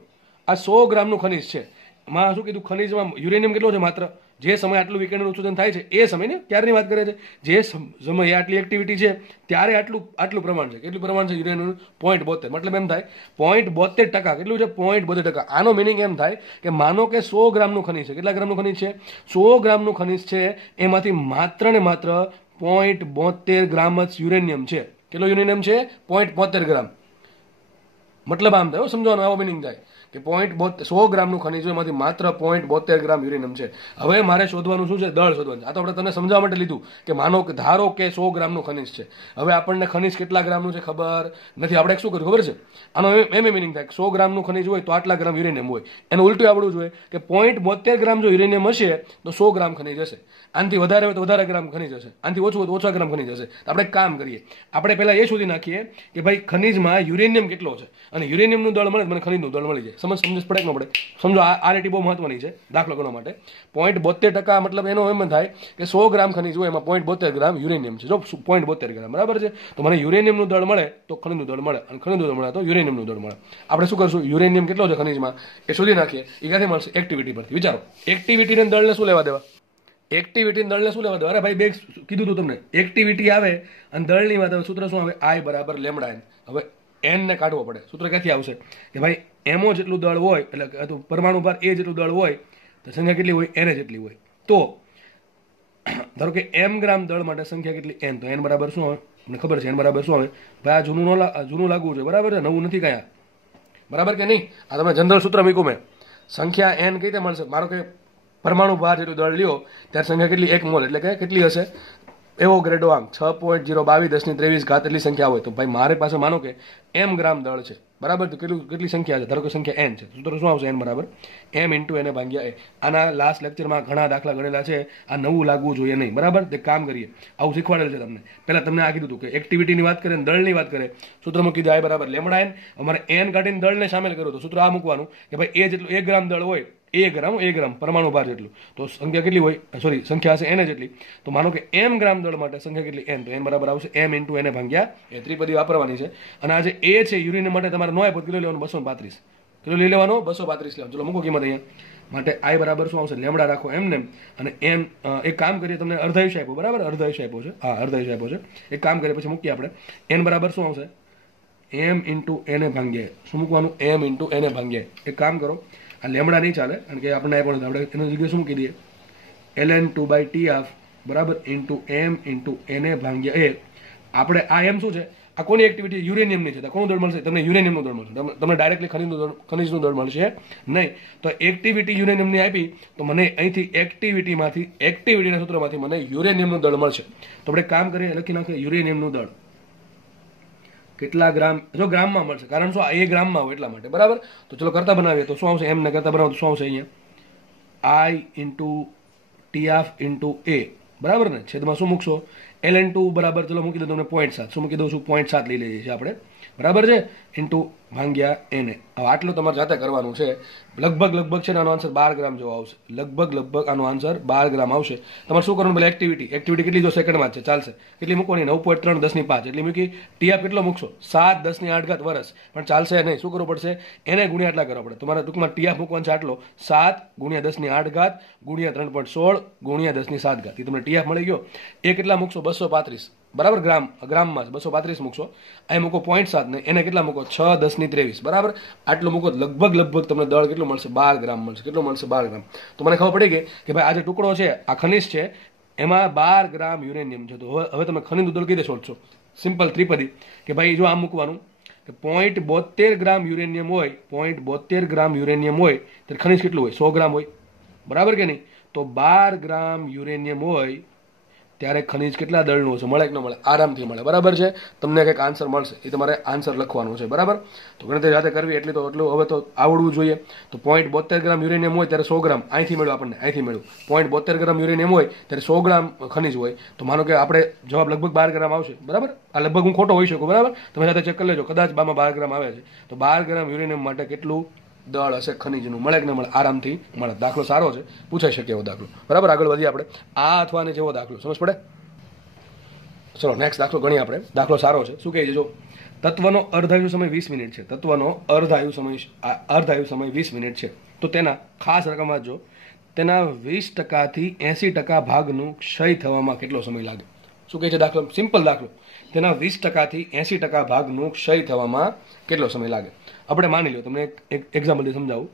આ 100 ગ્રામનું ખનિજ છે. માં શું કીધું? ખનિજમાં યુરેનિયમ કેટલો છે? માત્ર જે સમય આટલું વિકિરણનું ઉત્સર્જન થાય છે એ સમયને ક્યારની વાત કરે છે? જે સમયે આટલી એક્ટિવિટી છે ત્યારે આટલું પ્રમાણ છે. કેટલું પ્રમાણ છે યુરેનિયમનું? 0.72. મતલબ એમ થાય 0.72%. કેટલું છે? 0.72%. આનો મિનિંગ એમ થાય કે માનો કે 100 ગ્રામનું ખનિજ છે. કેટલા ગ્રામનું ખનિજ છે? 100 ગ્રામનું ખનિજ છે. એમાંથી માત્ર ને માત્ર 0.72 ગ્રામ જ યુરેનિયમ છે. કેટલો યુરેનિયમ છે? 0.72 ગ્રામ. મતલબ આમ થાય, સમજવાનો આવો મિનિંગ થાય કે 100 ગ્રામનું ખનિજ હોય એમાંથી માત્ર 0.72 ગ્રામ યુરેનિયમ છે. હવે મારે શોધવાનું શું છે? દળ શોધવાનું છે. આ તો આપણે તમને સમજાવવા માટે લીધું કે ધારો કે 100 ગ્રામનું ખનિજ છે. હવે આપણને ખનિજ કેટલા ગ્રામનું છે ખબર નથી. આપણે શું કર્યું ખબર છે? આનો એમ મિનિંગ થાય કે 100 ગ્રામનું ખનિજ હોય તો આટલા ગ્રામ યુરેનિયમ હોય. એનું ઉલટું આવડવું જોઈએ કે 0.72 ગ્રામ જો યુરેનિયમ હશે તો 100 ગ્રામ ખનિજ હશે. આનાથી વધારે હોય તો વધારે ગ્રામ ખનિજ હશે, આનાથી ઓછું હોય તો ઓછા ગ્રામ ખનિજ હશે. તો આપણે એક કામ કરીએ, આપણે પહેલા એ શોધી નાખીએ કે ભાઈ ખનિજમાં યુરેનિયમ કેટલો છે, અને યુરેનિયમનું દળ મળે મને ખનિજનું દળ મળી જાય. સમજ પડે કે ન પડે? સમજો આ રેટી બહુ મહત્વની છે દાખલો ગણવા માટે. 0.72% મતલબ એનો એમ થાય કે 100 ગ્રામ ખનિજ હોય એમાં 0.72 ગ્રામ યુરેનિયમ છે. જો 0.72 ગ્રામ બરાબર છે, તો મને યુરેનિયમનું દળ મળે તો ખનિજનું દળ મળે, અને ખનિજનું દળ મળે તો યુરેનિયમનું દળ મળે. આપણે શું કરશું? યુરેનિયમ કેટલો છે ખનિજમાં એ શોધી નાખીએ. એ ક્યાંથી મળશે? એક્ટિવિટી પરથી. વિચારો, એક્ટિવિટીને દળને શું લેવા દેવા? એક્ટિવિટી દળને શું લેવા દો? અરે ભાઈ બે કીધું હતું તમને, એક્ટિવિટી આવે અને દળની વાત આવે, સૂત્ર શું આવે? I બરાબર લેમડા એન. હવે એન ને કાઢવો પડે. સૂત્ર ક્યાંથી આવશે કે ભાઈ એમઓ જેટલું દળ હોય, એટલે પરમાણુ ભાર એ જેટલું દળ હોય તો સંખ્યા કેટલી હોય? એન જેટલી હોય. તો ધારો કે એમ ગ્રામ દળ માટે સંખ્યા કેટલી? એન. તો એન બરાબર શું આવે? મને ખબર છે એન બરાબર શું આવે. ભાઈ આ જૂનું લાગવું છે, બરાબર છે, નવું નથી કયા, બરાબર કે નહીં? આ તમે જનરલ સૂત્ર મૂક્યું મેં. સંખ્યા એન કઈ રીતે મળશે? મારો કે પરમાણુ ભાર જેટલું દળ લ્યો ત્યારે સંખ્યા કેટલી? 1 મોલ. એટલે કે કેટલી હશે? એવો ગ્રેડો આંક 6.022 10 ઘાત એટલી સંખ્યા હોય. તો ભાઈ મારી પાસે માનો કે એમ ગ્રામ દળ છે, બરાબર? તો કેટલી સંખ્યા છે? ધારો કે સંખ્યા એન છે. સૂત્ર શું આવશે? એન બરાબર એમ ઇન્ટુ એને ભાગ્યા એ. આના લાસ્ટ લેક્ચરમાં ઘણા દાખલા ગણેલા છે, આ નવું લાગવું જોઈએ નહીં, બરાબર? તે કામ કરીએ, આવું શીખવાડેલ છે તમને. પહેલા તમને આ કીધું હતું કે એક્ટિવિટીની વાત કરે, દળની વાત કરે, સૂત્રમાં કીધું I બરાબર લેમડા એન. અમારે એન કાઢીને દળને સામેલ કર્યું તો સૂત્ર આ મૂકવાનું કે ભાઈ એ જેટલું 1 ગ્રામ દળ હોય, 1 ગ્રામ પરમાણુ ભાર જેટલું, તો સંખ્યા કેટલી હોય? સોરી, સંખ્યા હશે એને જેટલી. તો માનો કે એમ ગ્રામ દળ માટે સંખ્યા કેટલી? એન. તો એન બરાબર આવશે એમ ઇન્ટુ એને ભાગ્યા એ. ત્રિપદી વાપરવાની છે. અને આજે એ છે યુરેનિયમ માટે તમારે 9 કિલો લેવાનું, 235 કિલો લઈ લેવાનો, 235 લેવાનું. ચલો મૂકો કિંમત અહીંયા માટે. I બરાબર શું આવશે? લેમડા રાખો એમને. અને એમ એક કામ કરીએ, તમને અર્ધાયુષ્ય આપ્યો, બરાબર? અર્ધાયુષ્ય આપ્યો છે, હા અર્ધાયુષ્ય આપ્યો છે. એક કામ કરીએ પછી મૂકીએ આપણે. એન બરાબર શું આવશે? એમ ઇન્ટુ એને ભાગ્યા. શું મૂકવાનું? એમ ઇન્ટુ એને ભાગ્યા. એક કામ કરો, આ લેમડા નહીં ચાલે, કારણ કે આપણને પણ આપણે એની જગ્યાએ શું મૂકી દઈએ? ln2/T બરાબર ઇન્ટુ એમ ઇન્ટુ એને ભાગ્યા એ. આપણે આ એમ શું છે? આ કોની એક્ટિવિટી? યુરેનિયમની છે. કોનું દળ મળશે તમને? યુરેનિયમનું દળ મળશે. તમને ડાયરેક્ટલી ખનિજનું દળ મળશે નહીં. તો એક્ટિવિટી યુરેનિયમની આપી તો મને અહીંથી એક્ટિવિટીના સૂત્રમાંથી મને યુરેનિયમનું દળ મળશે. તો આપણે કામ કરીએ, લખી નાખીએ યુરેનિયમનું દળ કેટલા ગ્રામ? જો ગ્રામમાં મળશે, કારણ શું? એ ગ્રામમાં હોય એટલા માટે, બરાબર? તો ચલો કરતા બનાવીએ. તો શું આવશે? એમને કરતા બનાવો તો શું આવશે? અહીંયા I ઇન્ટુ TF ઇન્ટુ એ, બરાબર ને? છેદમાં શું મૂકશો? ln2 બરાબર, ચલો મૂકી દો તમને 0.7. શું મૂકી દઉં છું? 0.7 લઈ લઈએ છીએ આપણે, બરાબર છે? ઇન્ટુ ભાગ્યા એને. હવે આટલું તમારે જાતે કરવાનું છે. લગભગ છે ને આનો આન્સર 12 ગ્રામ જેવો આવશે. લગભગ આનો આન્સર 12 ગ્રામ આવશે. તમારે શું કરવાનું? એક્ટિવિટી કેટલી? જો સેકન્ડમાં છે, ચાલશે. કેટલી મૂકવાની? 9.3 10 એટલી મૂકી. TF કેટલો મૂકશો? 7 10 વર્ષ, પણ ચાલશે નહીં. શું કરવું પડશે? એને ગુણ્યા એટલા કરવા પડે. તમારે ટૂંકમાં TF મૂકવાનું છે આટલો, 7 ગુણ્યા 10 ગુણ્યા 3.16 ગુણ્યા 10 એ તમને TF મળી ગયો. એ કેટલા મૂકશો? 235, બરાબર? ગ્રામમાં 235 મૂકશો. અહીં મૂકો 0.7 ને એને કેટલા મૂકો? 6 10 બરાબર? આટલું મૂકો. લગભગ તમને દળ કેટલું મળશે? 12 ગ્રામ મળશે. કેટલું મળશે? 12 ગ્રામ. તો મને ખબર પડી ગઈ કે ભાઈ આ જે ટુકડો છે, આ ખનિજ છે, એમાં 12 ગ્રામ યુરેનિયમ છે. તો હવે તમે ખનિજનું દળ કઈ રીતે શોધશો? સિમ્પલ ત્રિપદી કે ભાઈ જો આમ મૂકવાનું કે 0.72 ગ્રામ યુરેનિયમ હોય, 0.72 ગ્રામ યુરેનિયમ હોય ત્યારે ખનિજ કેટલું હોય? 100 ગ્રામ હોય, બરાબર કે નહીં? તો 12 ગ્રામ યુરેનિયમ હોય ત્યારે ખનિજ કેટલા દળનું હશે? મળે કે ન મળે? આરામથી મળે, બરાબર છે? તમને કંઈક આન્સર મળશે, એ તમારે આન્સર લખવાનું છે, બરાબર? તો ગણતરી જાતે કરવી એટલું હવે તો આવડવું જોઈએ. તો 0.72 ગ્રામ યુરેનિયમ હોય ત્યારે 100 ગ્રામ અહીંથી મળ્યું, આપણને અહીંથી મળ્યું. 0.72 ગ્રામ યુરેનિયમ હોય ત્યારે 100 ગ્રામ ખનિજ હોય. તો માનો કે આપણે જવાબ લગભગ 12 ગ્રામ આવશે, બરાબર? આ લગભગ હું ખોટો હોઈ શકું, બરાબર? તમે જાતે ચેક કરી લેજો, કદાચ 12 ગ્રામ આવે છે. તો 12 ગ્રામ યુરેનિયમ માટે કેટલું દળ હશે ખનિજનું? મળે કે ન મળે? આરામથી મળે. દાખલો સારો છે, પૂછાઈ શકે એવો દાખલો, બરાબર? આગળ વધીએ આપણે. આ અથવા જેવો દાખલો સમજ પડે? ચલો નેક્સ્ટ દાખલો ગણીએ આપણે. દાખલો સારો છે. શું કહે છે? જો તત્વનો અર્ધાયુ સમય 20 મિનિટ છે. તત્વનો અર્ધાયુ સમય 20 મિનિટ છે. તો તેના ખાસ રકમ વાંચજો, તેના 20% થી 80% ભાગનું ક્ષય થવામાં કેટલો સમય લાગે? શું કહે છે દાખલો? સિમ્પલ દાખલો. તેના 20% થી 80% ભાગનું ક્ષય થવામાં કેટલો સમય લાગે? આપણે માની લો, તમને એક એક્ઝામ્પલથી સમજાવું.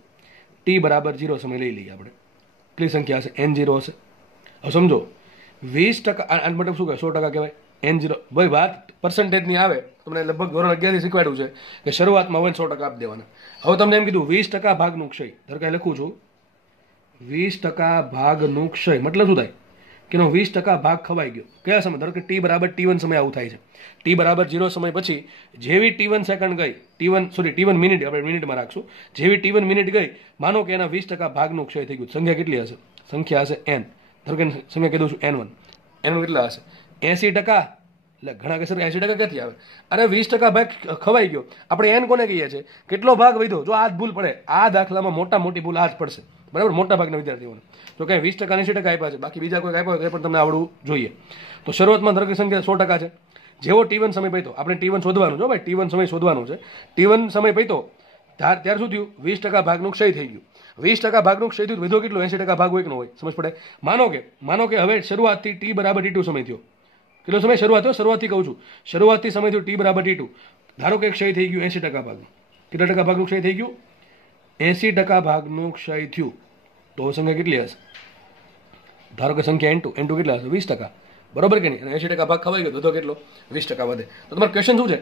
T બરાબર 0 સમય લઈ લઈએ આપણે. કેટલી સંખ્યા હશે? N0 હશે. હવે સમજો 20%, મતલબ શું કહેવાય? 100% કહેવાય. n0 ભાઈ વાત પર્સન્ટેજની આવે તમને લગભગ ધોરણ 11 થી શીખવાડ્યું છે કે શરૂઆતમાં હોય 100% આપી દેવાના. હવે તમને એમ કીધું 20% ભાગનું ક્ષય. ધારો કે લખું છું 20% ભાગનું ક્ષય મતલબ શું થાય કે એનો 20% ભાગ ખવાઈ ગયો. કયા સમય? ધારો કે t બરાબર t1 સમય આવું થાય છે. t બરાબર 0 સમય પછી જેવી t1 સેકન્ડ ગઈ, t1 મિનિટ, આપણે મિનિટમાં રાખશું, જેવી t1 મિનિટ ગઈ, માનો કે એના 20% ભાગનું ક્ષય થઈ ગયું. સંખ્યા કેટલી હશે? સંખ્યા હશે n. ધારો કે સંખ્યા કહી દઉં છું n1. n1 કેટલા હશે? 80%. એટલે ઘણા કહેશે 80% ક્યાંથી આવે? અરે 20% ભાગ ખવાઈ ગયો. આપણે n કોને કહીએ છીએ? કેટલો ભાગ વધ્યો? જો આ જ ભૂલ પડે, આ દાખલામાં મોટી ભૂલ આ જ પડશે, બરાબર? મોટા ભાગના વિદ્યાર્થીઓને તો કંઈ 20% 80% આપ્યા છે, બાકી બીજા કોઈ આપ્યા હોય તો પણ તમને આવડવું જોઈએ. તો શરૂઆતમાં ધારો કે સંખ્યા 100% છે. જેવો t1 સમય પૈતો, આપણે t1 શોધવાનું છે ભાઈ, t1 સમય શોધવાનું છે. t1 સમય પૈતો ત્યાર શું થયું? 20% ભાગનું ક્ષય થઈ ગયું. 20% ભાગનું ક્ષય થયું, વધ્યો કેટલો? 80% ભાગ હોય કે ન હોય? સમજ પડે? માનો કે હવે શરૂઆતથી t બરાબર t2 સમય થયો. કેટલો સમય શરૂઆત થયો? શરૂઆતથી કહું છું, શરૂઆતથી સમય થયો t બરાબર t2. ધારો કે ક્ષય થઈ ગયું 80% ભાગનું. કેટલા ટકા ભાગનું ક્ષય થઈ ગયું? 80% ભાગનું ક્ષય થયું. તો સંખ્યા કેટલી હશે? ધારો કે સંખ્યા n2 કેટલા હશે? 20%, બરોબર કે નહીં? અને 80% ભાગ ખવાઈ ગયો તો કેટલો? 20% વધે. તો તમારો ક્વેશ્ચન શું છે?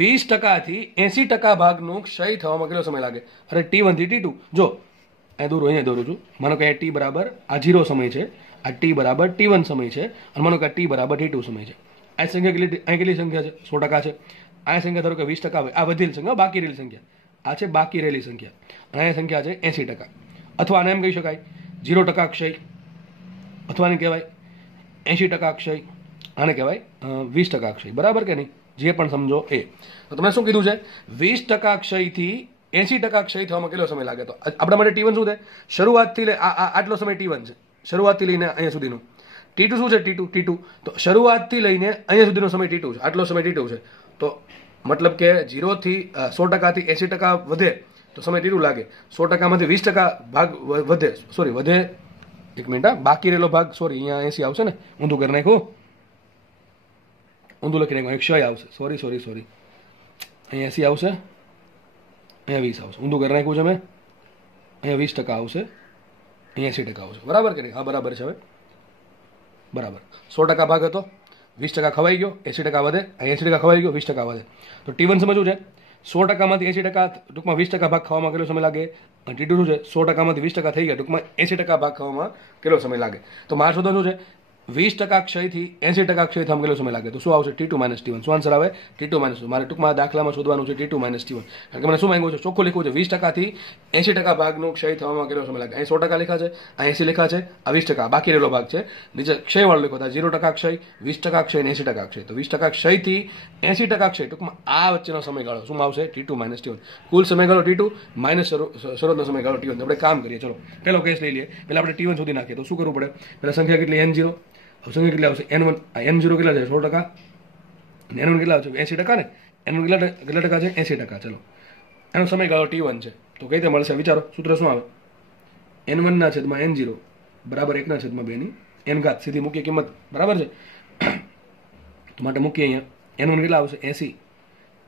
20% થી 80% ભાગનું ક્ષય થવામાં કેટલો સમય લાગે? અરે t1 થી t2. જો અહીંયા દોરું છું, માનો કે t બરાબર આ 0 સમય છે, આ t બરાબર t1 સમય છે, અને માનો કે આ t બરાબર t2 સમય છે. આ સંખ્યા કેટલી સંખ્યા છે? 100% છે. આ સંખ્યા ધારો કે 20% હોય, આ વધેલી સંખ્યા, બાકી રહેલી સંખ્યા, આ છે બાકી રહેલી સંખ્યા, અને આ સંખ્યા છે 80%. અથવા આને એમ કહી શકાય 0% ક્ષય, અથવા આને કહેવાય 80% ક્ષય, આને કહેવાય 20% ક્ષય, બરાબર કે નહીં? જે પણ સમજો એ. તો તમને શું કીધું છે? 20% ક્ષયથી 80% ક્ષય થવામાં કેટલો સમય લાગે? તો આપણા માટે t1 શું છે? શરૂઆતથી લઈ આટલો સમય t1 છે, શરૂઆતથી લઈને અહીંયા સુધીનો. t2 શું છે? t2. તો શરૂઆતથી લઈને અહીંયા સુધીનો સમય t2 છે, આટલો સમય t2 છે. તો મતલબ કે 0 થી 100% થી 80% વધે તો સમય t2 લાગે. 100% માંથી 20% ભાગ વધે, સોરી વધે, એક મિનિટ, બાકી રહેલો ભાગ, સોરી અહીંયા 80 આવશે ને, ઊંધું કરી નાખ્યું, ઊંધું લખી નાખ્યું, 100 આવશે, સોરી અહીંયા 80 આવશે, અહીંયા 20 આવશે, ઊંધું કરી નાખ્યું છે મેં. અહીંયા 20% આવશે, અહીંયા 80% આવશે, બરાબર કે નહીં? હા બરાબર છે. હવે બરાબર 100% ભાગ હતો, 20% ખવાઈ ગયો, 80% વધે, અહીં 80% ખવાઈ ગયો, 20% વધે. તો t1 સમજવું છે, 100% માંથી 80%, ટૂંકમાં 20% ભાગ ખાવામાં કેટલો સમય લાગે? અને t2 શું છે? 100% માંથી 20% થઈ ગયા, ટૂંકમાં 80% ભાગ ખાવામાં કેટલો સમય લાગે? તો મારે શોધવાનું છે 20% ક્ષયથી 80% ક્ષય થવામાં કેટલો સમય લાગે? તો શું આવશે? t2 - t1. શું આન્સર આવે? t2 - t1. મારે ટૂંકમાં દાખલામાં શોધવાનું છે t2 - t1. કારણ કે મને શું માંગ્યું છે? ચોખ્ખું લખ્યું છે 20% થી 80% ભાગનું ક્ષય થવામાં કેટલો સમય લાગે? અહીં 100% લખ્યા છે, અહીં 80 લખ્યા છે, આ 20% બાકી રહેલો ભાગ છે, નીચે ક્ષય વાળો લખ્યો હતા, 0% ક્ષય, 20% ક્ષય અને 80% ક્ષય. તો 20% ક્ષયથી 80% ક્ષય, ટૂંકમાં આ વચ્ચેનો સમયગાળો શું આવશે? t2 - t1. કુલ સમયગાળો t2 માઇનસ શરૂઆતનો સમયગાળો t1. આપણે કામ કરીએ, ચલો પહેલો કેસ લઈ લઈએ. પહેલા આપણે t1 શોધી નાખીએ. તો શું કરવું પડે? પહેલા સંખ્યા કેટલી? n0. સંખ્યા કેટલી આવશે? n1. n0 કેટલા છે? 100%. અને n1 કેટલા આવશે? 80% ને? n1 કેટલા ટકા છે? 80%. ચલો એનો સમયગાળો t1 છે. તો કઈ રીતે મળશે? વિચારો, સૂત્ર શું આવે? n1 ના છેદમાં n0 બરાબર 1 ના છેદમાં 2 ની n ઘાત. સીધી મૂકીએ કિંમત, બરાબર છે? તો માટે મૂકીએ અહીંયા n1 કેટલા આવશે? 80.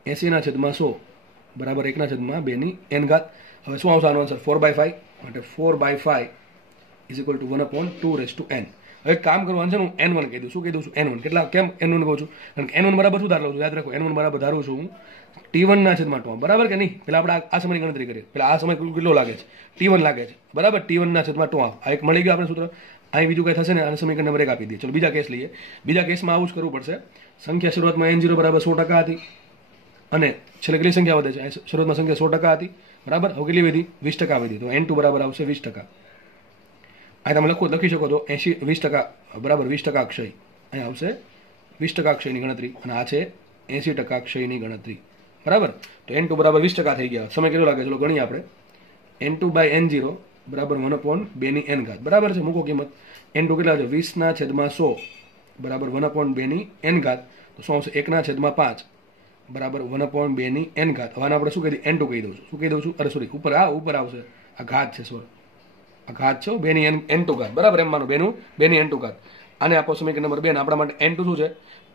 80 ના છેદમાં 100 બરાબર 1 ના છેદમાં 2 ની n ઘાત. હવે શું આવશે આનો આન્સર? 4/5. માટે 4/5 = 1/2n. હવે કામ કરવાનું છે, હું n1 કહી દઉં. શું કહી દઉં છું? n1. કેટલા? કેમ n1 કહું છું? કારણ કે n1 બરાબર શું ધાર લઉં છું? યાદ રાખો, n1 બરાબર ધારું છું હું t1 ના છેદમાં 2, બરાબર કે નહીં? પેલા આપણે આ સમયની ગણતરી કરીએ. પેલા આ સમય કેટલો લાગે છે? t1 લાગે છે, બરાબર? t1 ના છેદમાં 2. આ એક મળી ગયું આપણે સૂત્ર. અહીં બીજું કઈ થશે ને? આને સમીકરણ નંબર 1 આપી દઈએ. ચલો બીજા કેસ લઈએ. બીજા કેસમાં આવું જ કરવું પડશે. સંખ્યા શરૂઆતમાં n0 બરાબર 100% હતી, અને છેલ્લે કેટલી સંખ્યા વધે છે? શરૂઆતમાં સંખ્યા 100% હતી, બરાબર? હવે કેટલી વધી? 20% વધી. તો n2 બરાબર આવશે 20%. આ તમે લખી શકો તો 20% બરાબર 20% ક્ષય. અહીં આવશે 20% ક્ષયની ગણતરી, અને આ છે 80% ક્ષયની ગણતરી, બરાબર? તો n2 બરાબર 20% થઈ ગયા. સમય કેટલો લાગે? ચલો ગણીએ આપણે. n2/n0 બરાબર 1/2 ની n ઘાત, બરાબર છે? મૂકો કિંમત. n2 કેટલા છે? 20 ના છેદમાં 100 બરાબર 1/2 ની n ઘાત. તો શું આવશે? 1 ના છેદમાં 5 બરાબર 1/2 ની n ઘાત. હવે આપણે શું કહી દઈએ? n2 કહી દઉં છું. શું કહી દઉં છું? અરે સોરી, ઉપર આવશે, આ ઘાત છે, સોરી આ ઘાત છે, 2 ની n2 ઘાત, બરાબર? એમ માનો 2 ની n2 ઘાત. આને આપો સમીકરણ નંબર 2. આપણા માટે n2 શું છે?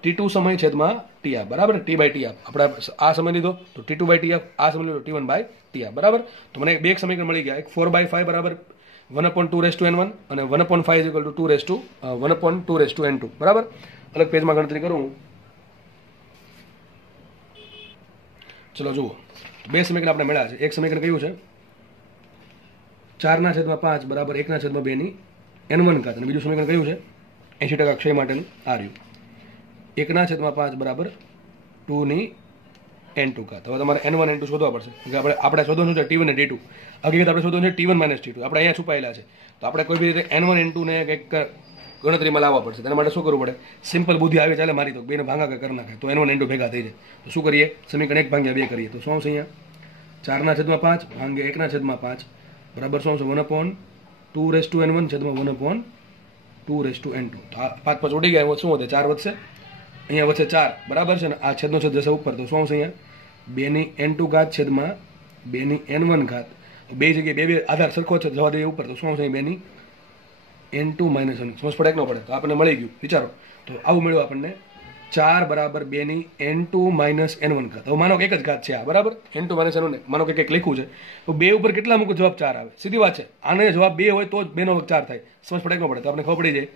t2 સમય છેદમાં t બરાબર? t/t. આપણે આ સમય લીધો તો t2/t, આ સમય લીધો t1/t, બરાબર? તો મને બે સમીકરણ મળી ગયા. એક 4/5 બરાબર 1/2n1 અને 1/5 = 1/2n2, બરાબર? અલગ પેજમાં ગણતરી કરું હું ચલો જુઓ, બે સમીકરણ આપણે મળ્યા છે. એક સમીકરણ કયું છે 4/5 બરાબર 1/2 n1 ઘાત, અને બીજું સમીકરણ કયું છે 80% ક્ષય માટેનું આ રહ્યું 1/5 બરાબર 2n2 ઘાત. હવે તમારે n1 n2 શોધવા પડશે. આપણે શોધવાનું છે t1 અને t2. હકીકત આપણે શોધવાનું છે t1 - t2. આપણે અહીંયા છુપાયેલા છે, તો આપણે કોઈ બી રીતે n1 n2 ને કંઈક ગણતરીમાં લાવવા પડશે. તેના માટે શું કરવું પડે? સિમ્પલ બુદ્ધિ આવે ચાલે મારી, તો બેને ભાગાકાર કરી નાખે તો n1 n2 ભેગા થઈ જાય. તો શું કરીએ? સમીકરણ 1/2 કરીએ તો શું આવશે? અહીંયા 4/5 ભાગ્યા 1/5 બરાબર શું આવશે? 1/2n1 1/2n2. તો આ 5 5 ઉડી ગયા, શું વધે? 4 વધશે. અહીંયા વધશે 4 બરાબર છે ને, આ છેદનો છેદ જશે ઉપર, તો શું આવશે? અહીંયા 2n2 ઘાત છેદમાં 2n1 ઘાત. બે જગ્યાએ બે આધાર સરખો છે, જવા દઈએ ઉપર, તો શું આવશે? 2n2 - 1. સમજ પડે કે ન પડે? તો આપણને મળી ગયું. વિચારો, તો આવું મળ્યું આપણને 4 બરાબર 2n2 - n1 ઘાત. હવે માનો કે એક જ ઘાત છે આ, બરાબર n2 - n1, માનો કે કંઈક લખ્યું છે, તો બે ઉપર કેટલા મૂકો? જવાબ 4 આવે. સીધી વાત છે. આને જવાબ 2 હોય તો જ 2 નો વર્ગ 4 થાય. સમજ પડે કે ન પડે? તો આપણે ખબર પડી જાય.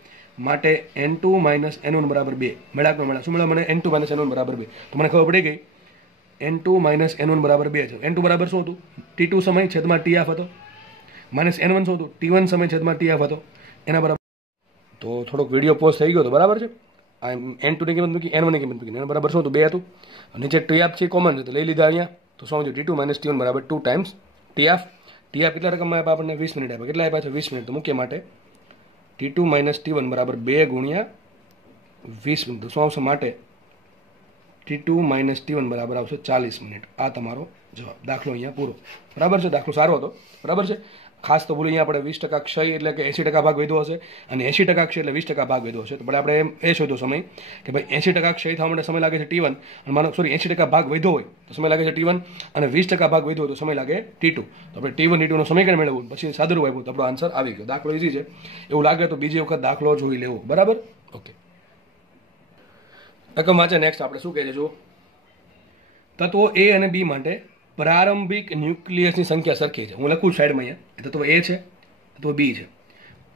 માટે n2 - n1 બરાબર 2 મળ્યા કે ન મળ્યા? શું મળ્યા મને? n2 - n1 બરાબર 2. તો મને ખબર પડી ગઈ n2 - n1 બરાબર 2 છે. n2 બરાબર શું હતું? t2 સમય છેદમાં tf હતો, માઇનસ n1 શું હતું? t1 સમય છેદમાં tf હતો, એના બરાબર. તો થોડોક વિડીયો પોઝ થઈ ગયો હતો, બરાબર છે. આ n2 ની કિંમત મૂકી, n1 ની કિંમત મૂકી, એના બરાબર શું હતું? 2 હતું. નીચે tf છે કોમન છે, તો લઈ લીધા અહીંયા. તો શું આવશે? t2 - t1 બરાબર 2 ટાઈમ્સ tf. tf કેટલા રકમમાં આપ્યા આપણને? 20 મિનિટ આપ્યા. કેટલા આપ્યા છે? 20 મિનિટ. તો મૂકીએ માટે t2 - t1 બરાબર 2 ગુણ્યા 20 મિનિટ. તો શું આવશે? માટે t2 - t1 બરાબર આવશે 40 મિનિટ. આ તમારો જવાબ. દાખલો અહીંયા પૂરો. બરાબર છે. દાખલો સારો હતો, બરાબર છે. ખાસ તો ભૂલ અહીંયા આપણે 20% ક્ષય એટલે કે 80% ભાગ વધ્યો હશે, અને 80% ક્ષય એટલે 20% ભાગ વધ્યો હશે. તો આપણે એ શોધ્યો સમય કે ભાઈ 80% ક્ષય થવા માટે સમય લાગે છે t1, અને માનો 80% ભાગ વધ્યો હોય તો સમય લાગે છે t1, અને 20% ભાગ વધ્યો હોય તો સમય લાગે t2. તો આપણે t1 t2 નો સમીકરણ મેળવવું, પછી સાદુરૂપ આપ્યું, તો આપણો આન્સર આવી ગયો. દાખલો ઈઝી છે. એવું લાગે તો બીજી વખત દાખલો જોઈ લેવો. બરાબર? ઓકે. રકમ વાંચે. નેક્સ્ટ આપણે શું કહે છે? જુઓ, તત્વો A અને B માટે પ્રારંભિક ન્યુક્લિયસની સંખ્યા સરખી છે. હું લખું સાઈડમાં અહીંયા. તત્વ A છે, તત્વ B છે.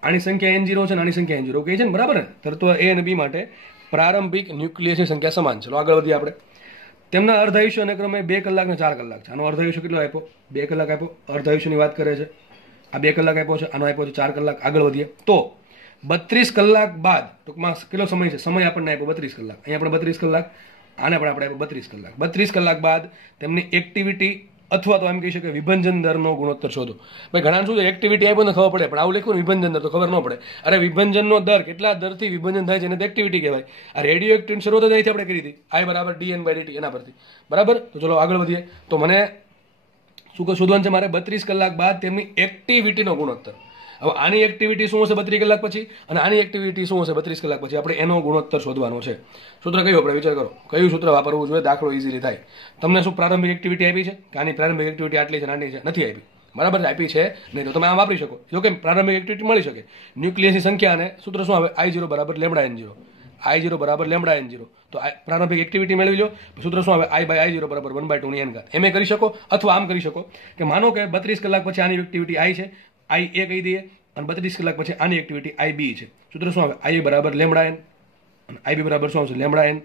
આની સંખ્યા n0 છે, આની સંખ્યા n0 કહે છે ને, બરાબર ને? તત્વ A અને B માટે પ્રારંભિક ન્યુક્લિયસની સંખ્યા સમાન છે. આગળ વધીએ આપણે. તેમના અર્ધાયુષ્ય અને ક્રમે 2 કલાક અને 4 કલાક છે. આનો અર્ધાયુષ્ય કેટલો આપ્યો? 2 કલાક આપ્યો. અર્ધાયુષ્યની વાત કરે છે. આ 2 કલાક આપ્યો છે, આનો આપ્યો છે 4 કલાક. આગળ વધીએ તો 32 કલાક બાદ, ટૂંકમાં કેટલો સમય છે? સમય આપણને આપ્યો 32 કલાક. અહીંયા આપણે 32 કલાક, આને પણ આપણે આપ્યો 32 કલાક. 32 કલાક બાદ તેમની એક્ટિવિટી અથવા તો એમ કહી શકે વિભંજન દરનો ગુણોત્તર શોધો. ભાઈ ઘણા શું છે, એક્ટિવિટી આપ્યો ને ખબર પડે, પણ આવું લખ્યું ને વિભંજન દર તો ખબર ન પડે. અરે વિભંજનનો દર, કેટલા દરથી વિભંજન થાય છે એને તો એક્ટિવિટી કહેવાય. આ રેડિયો એક્ટિવિટી શરૂઆત જ અહીંથી આપણે કરી હતી, I બરાબર dn/dt એના પરથી. બરાબર? તો ચલો આગળ વધીએ. તો મને શું શોધવાનું છે? મારે 32 કલાક બાદ તેમની એક્ટિવિટીનો ગુણોત્તર. હવે આની એક્ટિવિટી શું હશે 32 કલાક પછી, અને આની એક્ટિવિટી શું હશે 32 કલાક પછી? આપણે એનો ગુણોત્તર શોધવાનો છે. સૂત્ર કયું? આપણે વિચાર કરો, કયું સૂત્ર વાપરવું જોઈએ? દાખલો ઇઝીલી થાય. તમને શું પ્રારંભિક એક્ટિવિટી આપી છે કે આની પ્રારંભિક એક્ટિવિટી આટલી છે, આટલી છે? નથી આપી, બરાબર છે? આપી છે નહીં, તો તમે આમ વાપરી શકો. જો કે પ્રારંભિક એક્ટિવિટી મળી શકે. ન્યુક્લિયસની સંખ્યા અને સૂત્ર શું આવે? I0 બરાબર λn0. I0 બરાબર λn0. તો પ્રારંભિક એક્ટિવિટી મેળવી લો. સૂત્ર શું આવે? I/I0 બરાબર 1/2 ની n ઘાત. એમ કરી શકો, અથવા આમ કરી શકો કે માનો કે 32 કલાક પછી આની એક્ટિવિટી I છે, I a કહી દઈએ, અને 32 કલાક પછી આની એક્ટિવિટી IB છે. સૂત્ર શું આવે? I બરાબર λn, અને IB બરાબર શું આવશે? λn.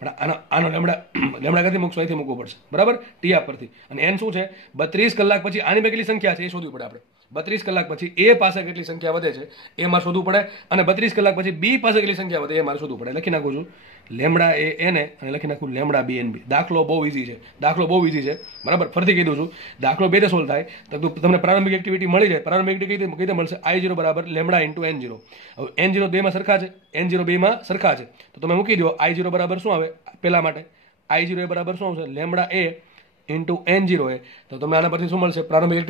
પણ આનો લેમડા ક્યાંથી મૂકશો? અહીંથી મૂકવું પડશે, બરાબર? TF પરથી. અને n શું છે? 32 કલાક પછી આની કેટલી સંખ્યા છે એ શોધવી પડે આપણે. 32 કલાક પછી A પાસે કેટલી સંખ્યા વધે છે એ મારે શોધવું પડે, અને 32 કલાક પછી B પાસે કેટલી સંખ્યા વધે એ મારે શોધવું પડે. લખી નાખું છું લેમડા A અને લખી નાખું લેમડા BNB. દાખલો બહુ ઇઝી છે, દાખલો બહુ ઇઝી છે, બરાબર? ફરીથી કહી દઉં છું, દાખલો બે રીતે સોલ્વ થાય. તો તમને પ્રારંભિક એક્ટિવિટી મળી જાય. પ્રારંભિક એક્ટિવિટી કઈ રીતે મળશે? I0 બરાબર લેમડા ઇન્ટુ n0. હવે n0 2માં સરખા છે, n0 2માં સરખા છે, તો તમે મૂકી દો. I0 બરાબર શું આવે પેલા માટે? I0 એ બરાબર શું આવશે? લેમડા A ઇન્ટુ n0 એ. તો તમે આના પરથી શું મળશે? પ્રારંભિક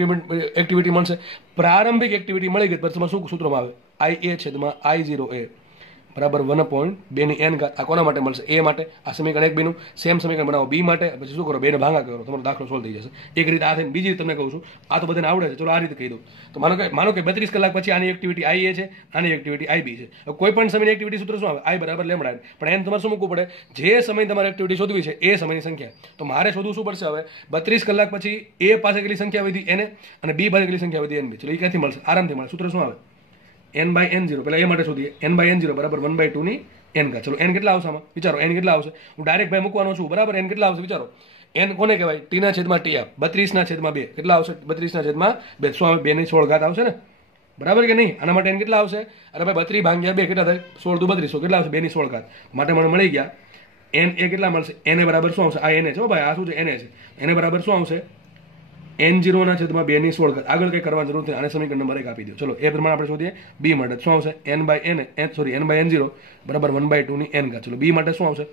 એક્ટિવિટી મળશે. પ્રારંભિક એક્ટિવિટી મળી ગઈ પછી શું સૂત્રમાં આવે? IA છેદમાં I0 એ બરાબર 1/2 ની n ઘાત. આ કોના માટે મળશે? A માટે. આ સમીકરણ 1 બીનું સેમ સમીકરણ બનાવો B માટે, પછી શું કરો? 2 ને ભાગા કરો, તમારો દાખલો સોલ્વ થઈ જશે. એક રીતે આ થઈને બીજી રીતે તમને કહું છું, આ તો બધાને આવડે છે, ચલો આ રીતે કહી દઉં. તો માનો કે 32 કલાક પછી આની એક્ટિવિટી IA છે, આની એક્ટિવિટી IB છે. કોઈ પણ સમયની એક્ટિવિટી સૂત્ર શું આવે? I બરાબર લેમડા n. પણ n તમારે શું મૂકવું પડે? જે સમય તમારે એક્ટિવિટી શોધવી છે એ સમયની સંખ્યા. તો મારે શોધવું શું પડશે? હવે 32 કલાક પછી A પાસે કેટલી સંખ્યા વધી n, અને B પાસે કેટલી સંખ્યા વધી NB. ચલો એ ક્યાંથી મળશે? આરામથી મળે. સૂત્ર શું આવે? n/n0. પેલા એ માટે શોધીએ. n/n0 બરાબર 1/2 ની n ઘાત. ચલો n કેટલા આવશે આમાં? વિચારો n કેટલા આવશે? હું ડાયરેક્ટ ભાઈ મૂકવાનો છું, બરાબર? n કેટલા આવશે વિચારો? એન કોને કહેવાય? ટીના છેદમાં ટી આપ 32 છેદમાં 2 કેટલા આવશે? 32 છેદમાં 2 શું આવે? 2 ની 16 ઘાત આવશે ને, બરાબર કે નહીં? આના માટે એન કેટલા આવશે? અરે ભાઈ 32 ભાગ્યા 2 કેટલા થાય? 16 દુ 32 કેટલા આવશે? 2 ની 16 ઘાત માટે મને મળી ગયા એન એ કેટલા મળશે? એને બરાબર શું આવશે? આ એને છે ભાઈ, આ શું છે? એને છે. એને બરાબર શું આવશે? n0 છેદમાં 2 ની 16 ઘાત. આગળ કંઈ કરવાની જરૂર નથી, આને સમીકરણ નંબર 1 આપી દો. ચલો એ પ્રમાણે આપણે શોધીએ. બી માટે શું આવશે? n/n0 બરાબર 1/2 ની n ઘાત. ચલો બી માટે શું આવશે?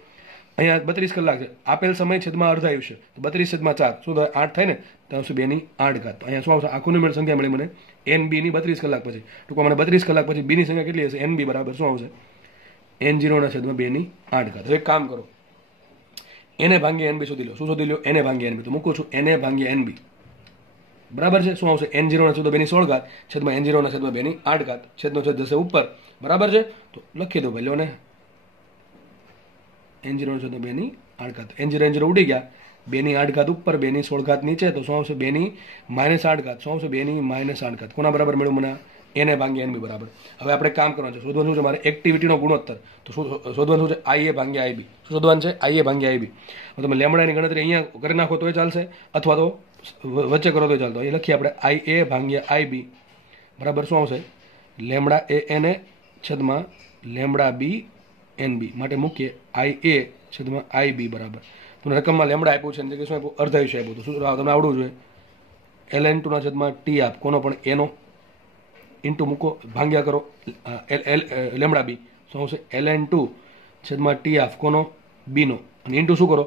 અહીંયા 32 કલાક છે, આપેલ સમય છેદમાં અર્ધ આયુષ્ય, 32 છેદમાં 4 શું થાય? 8 થાય ને, તો આવશે 2 ની 8 ઘાત. તો અહીંયા શું આવશે? આખું નિર્મેળ સંખ્યા મળી મને nb ની 32 કલાક પછી. ટૂંકમાં મને 32 કલાક પછી બી ની સંખ્યા કેટલી હશે? nb બરાબર શું આવશે? n0 છેદમાં 2 ની 8 ઘાત. હવે એક કામ કરો, એને ભાંગ્યા nb શોધી લો. શું શોધી લો? એને ભાંગ્યા nb. તો મૂકું છું એને ભાંગ્યા nb બરાબર છે. શું આવશે? n0 છેદમાં 2 ની 16 ઘાત છેદમાં n0 છેદમાં 2 ની 8 ઘાત. છેદનો છેદ જશે ઉપર, બરાબર છે. તો લખી દો ભાઈ, લો ને n0 છેદમાં 2 ની 8 ઘાત. n0 ઉડી ગયા, 2 ની 8 ઘાત ઉપર, 2 ની 16 ઘાત નીચે, તો શું આવશે? 2 ની -8 ઘાત. શું આવશે? 2 ની -8 ઘાત. કોના બરાબર મળ્યું મને? એને ભાંગ્યા nb બરાબર. હવે આપણે કામ કરવાનું છે, શોધવાનું છે મારે એક્ટિવિટીનો ગુણોત્તર. તો શું શોધવાનું છે? ia ભાંગ્યા ib. શું શોધવાનું છે? ia ભાંગ્યા ib. તમે લેમડાની ગણતરી અહીંયા કરી નાખો તોય ચાલશે, અથવા તો વચ્ચે કરો તો ચાલતો. અહીં લખીએ આપણે ia ભાંગ્યા ib બરાબર શું આવશે? લેમડા એ એને છેદમાં લેમડા બી nb માટે મૂકીએ ia છેદમાં ib બરાબર. તમને રકમમાં લેમડા આપ્યું છે, એટલે શું આપ્યું? અર્ધાયુષ્ય આપ્યું. તો શું તમને આવડવું જોઈએ? ln2 છેદમાં ટી આપ કોનો? પણ એનો ઇન્ટુ મૂકો, ભાંગ્યા કરો લેમડા બી. શું આવશે? ln2 છેદમાં ટી આફ કોનો? બીનો, અને ઇન્ટુ શું કરો?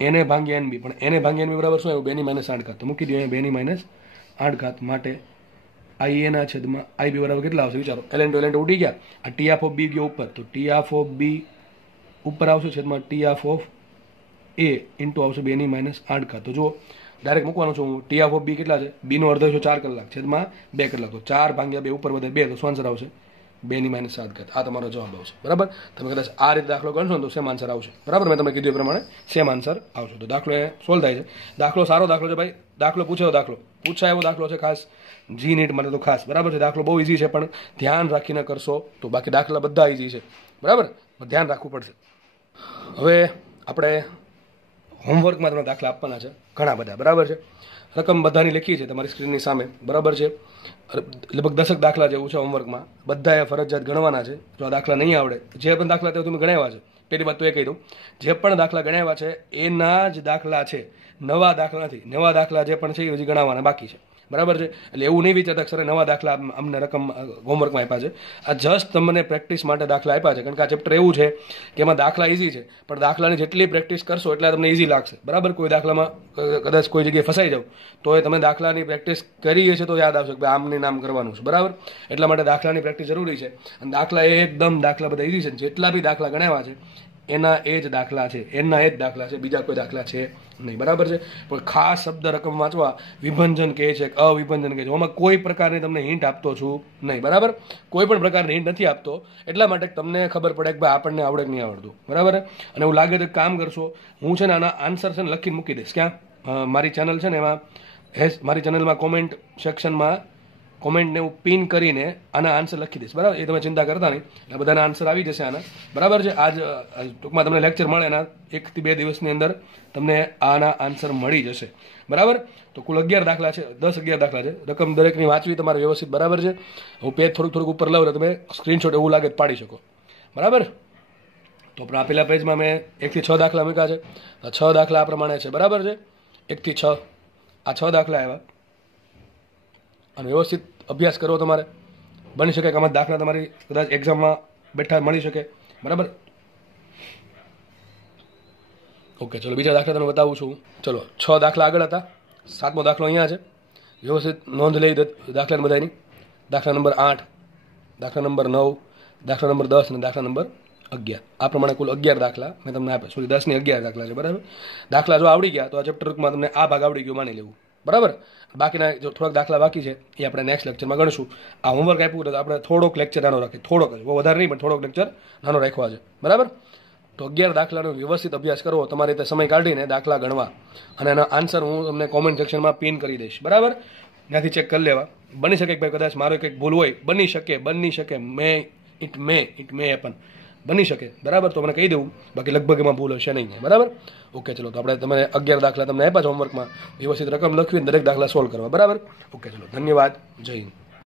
એને ભાંગ્યા nb. પણ એને ભાંગ્યા nb બરાબર શું આવ્યું? 2 ની -8 ઘાત. તો મૂકી દો અહીંયા 2 ની -8 ઘાત માટે ia ના છેદમાં ib બરાબર કેટલા આવશે? વિચારો. ln2 ઉડી ગયા, આ ટી આફ ઓફ બી ગયો ઉપર, તો ટી આફ ઓફ બી ઉપર આવશે છેદમાં ટી આફ ઓફ એ ઇન્ટુ આવશે 2 ની -8 ઘાત. તો જુઓ ડાયરેક્ટ મૂકવાનું છું હું. ટી આફ ઓફ બી કેટલા છે? બી નો અર્ધ 4 કલાક છેદમાં 2 કલાક. તો 4 ભાગ્યા 2 ઉપર વધે 2, તો શું આન્સર આવશે? 2 ની -7 ઘાત. આ તમારો જવાબ આવશે, બરાબર. તમે કદાચ આ રીતે દાખલો ગણશો ને તો સેમ આન્સર આવશે, બરાબર. મેં તમને કીધું એ પ્રમાણે સેમ આન્સર આવશે. તો દાખલો એ સોલ્વ થાય છે. દાખલો સારો દાખલો છે ભાઈ. દાખલો પૂછાયો દાખલો, પૂછાય એવો દાખલો છે, ખાસ જી નીટ માટે તો ખાસ, બરાબર છે. દાખલો બહુ ઇઝી છે, પણ ધ્યાન રાખીને કરશો તો બાકી દાખલા બધા ઇઝી છે, બરાબર. ધ્યાન રાખવું પડશે. હવે આપણે હોમવર્કમાં તમને દાખલા આપવાના છે ઘણા બધા, બરાબર છે. રકમ બધાની લખી છે તમારી સ્ક્રીનની સામે, બરાબર છે. લગભગ 10 દાખલા જેવું છે હોમવર્કમાં. બધાએ ફરજિયાત ગણવાના છે. જો આ દાખલા નહીં આવડે, જે પણ દાખલા તમે ગણાવ્યા છે, પહેલી વાત તો એ કહી દઉં, જે પણ દાખલા ગણાવ્યા છે એના જ દાખલા છે, નવા દાખલા નથી. નવા દાખલા જે પણ છે એ હજી ગણાવવાના બાકી છે, બરાબર છે. એટલે એવું નહીં વિચારતા સર નવા દાખલા અમને રકમ હોમવર્કમાં આપ્યા છે. આ જસ્ટ તમને પ્રેક્ટિસ માટે દાખલા આપ્યા છે, કારણ કે આ ચેપ્ટર એવું છે કે એમાં દાખલા ઇઝી છે, પણ દાખલાની જેટલી પ્રેક્ટિસ કરશો એટલે તમને ઇઝી લાગશે, બરાબર. કોઈ દાખલામાં કદાચ કોઈ જગ્યાએ ફસાઈ જાવ તો એ તમે દાખલાની પ્રેક્ટિસ કરીએ છે તો યાદ આવશે કે આમની નામ કરવાનું છે, બરાબર. એટલા માટે દાખલાની પ્રેક્ટિસ જરૂરી છે. અને દાખલા એકદમ દાખલા બધા ઇઝી છે. જેટલા બી દાખલા ગણાવ્યા છે એના એ જ દાખલા છે, એના એ જ દાખલા છે, બીજા કોઈ દાખલા છે નહીં, બરાબર છે. પણ ખાસ શબ્દ રકમ વાંચવા વિભંજન કહે છે, અવિભંજન કહે છે, આમાં કોઈ પ્રકારની તમને હિન્ટ આપતો છું નહીં, બરાબર. કોઈ પણ પ્રકારની હિન્ટ નથી આપતો, એટલા માટે તમને ખબર પડે કે ભાઈ આપણને આવડે કે નહીં આવડતું, બરાબર. અને એવું લાગે તો કામ કરશો, હું છે ને આના આન્સર છે ને લખીને મૂકી દઈશ. ક્યાં? મારી ચેનલ છે ને એમાં મારી ચેનલમાં કોમેન્ટ સેક્શનમાં કોમેન્ટને હું પિન કરીને આના આન્સર લખી દઈશ, બરાબર. એ તમે ચિંતા કરતા નહીં, એટલે બધાના આન્સર આવી જશે આના, બરાબર છે. આજ ટૂંકમાં તમને લેક્ચર મળે એના 1 થી 2 દિવસની અંદર તમને આના આન્સર મળી જશે, બરાબર. તો કુલ 11 દાખલા છે, 10-11 દાખલા છે. રકમ દરેકની વાંચવી તમારે વ્યવસ્થિત, બરાબર છે. હું પેજ થોડુંક ઉપર લઉં તમે સ્ક્રીનશોટ એવું લાગે તો પાડી શકો, બરાબર. તો આપણે આ પેલા પેજમાં મેં 1 થી 6 દાખલા મૂક્યા છે. 6 દાખલા આ પ્રમાણે છે, બરાબર છે. 1 થી 6 આ 6 દાખલા આવ્યા. અને વ્યવસ્થિત અભ્યાસ કરવો તમારે. બની શકે કે આમાં દાખલા તમારી કદાચ એક્ઝામમાં બેઠા મળી શકે, બરાબર. ઓકે, ચલો બીજા દાખલા તમને બતાવું છું. ચલો 6 દાખલા આગળ હતા, 7મો દાખલો અહીંયા છે. વ્યવસ્થિત નોંધ લઈ દાખલા બધાની. દાખલા નંબર 8, દાખલા નંબર 9, દાખલા નંબર 10 અને દાખલા નંબર 11. આ પ્રમાણે કુલ 11 દાખલા મેં તમને આપ્યા. સોરી, 10 ની 11 દાખલા છે, બરાબર. દાખલા જો આવડી ગયા તો આ ચેપ્ટરમાં તમને આ ભાગ આવડી ગયો માની લેવું, બરાબર. બાકીના જો થોડાક દાખલા બાકી છે એ આપણે નેક્સ્ટ લેક્ચરમાં ગણશું. આ હોમવર્ક આપ્યું તો આપણે થોડોક લેક્ચર નાનો રાખીએ, થોડોક જ, વધારે નહીં, પણ થોડોક લેક્ચર નાનો રાખવા છે, બરાબર. તો 11 દાખલાનો વ્યવસ્થિત અભ્યાસ કરવો, તમારી રીતે સમય કાઢીને દાખલા ગણવા, અને એના આન્સર હું તમને કોમેન્ટ સેક્શનમાં પિન કરી દઈશ, બરાબર. ત્યાંથી ચેક કરી લેવા. બની શકે કે ભાઈ કદાચ મારો કંઈક ભૂલ હોય, બની શકે, ઇટ મે હેપન, બની શકે, બરાબર? તો મને કહી દેવું, બાકી લગભગ એમાં ભૂલ હશે નહીં, બરાબર? ઓકે, ચલો. તો આપણે તમે 11 દાખલા તમને આપ્યા છે હોમવર્કમાં, વ્યવસ્થિત રકમ લખવી દરેક દાખલા સોલ્વ કરવા, બરાબર? ઓકે, ચલો, ધન્યવાદ, જય હિન્દ.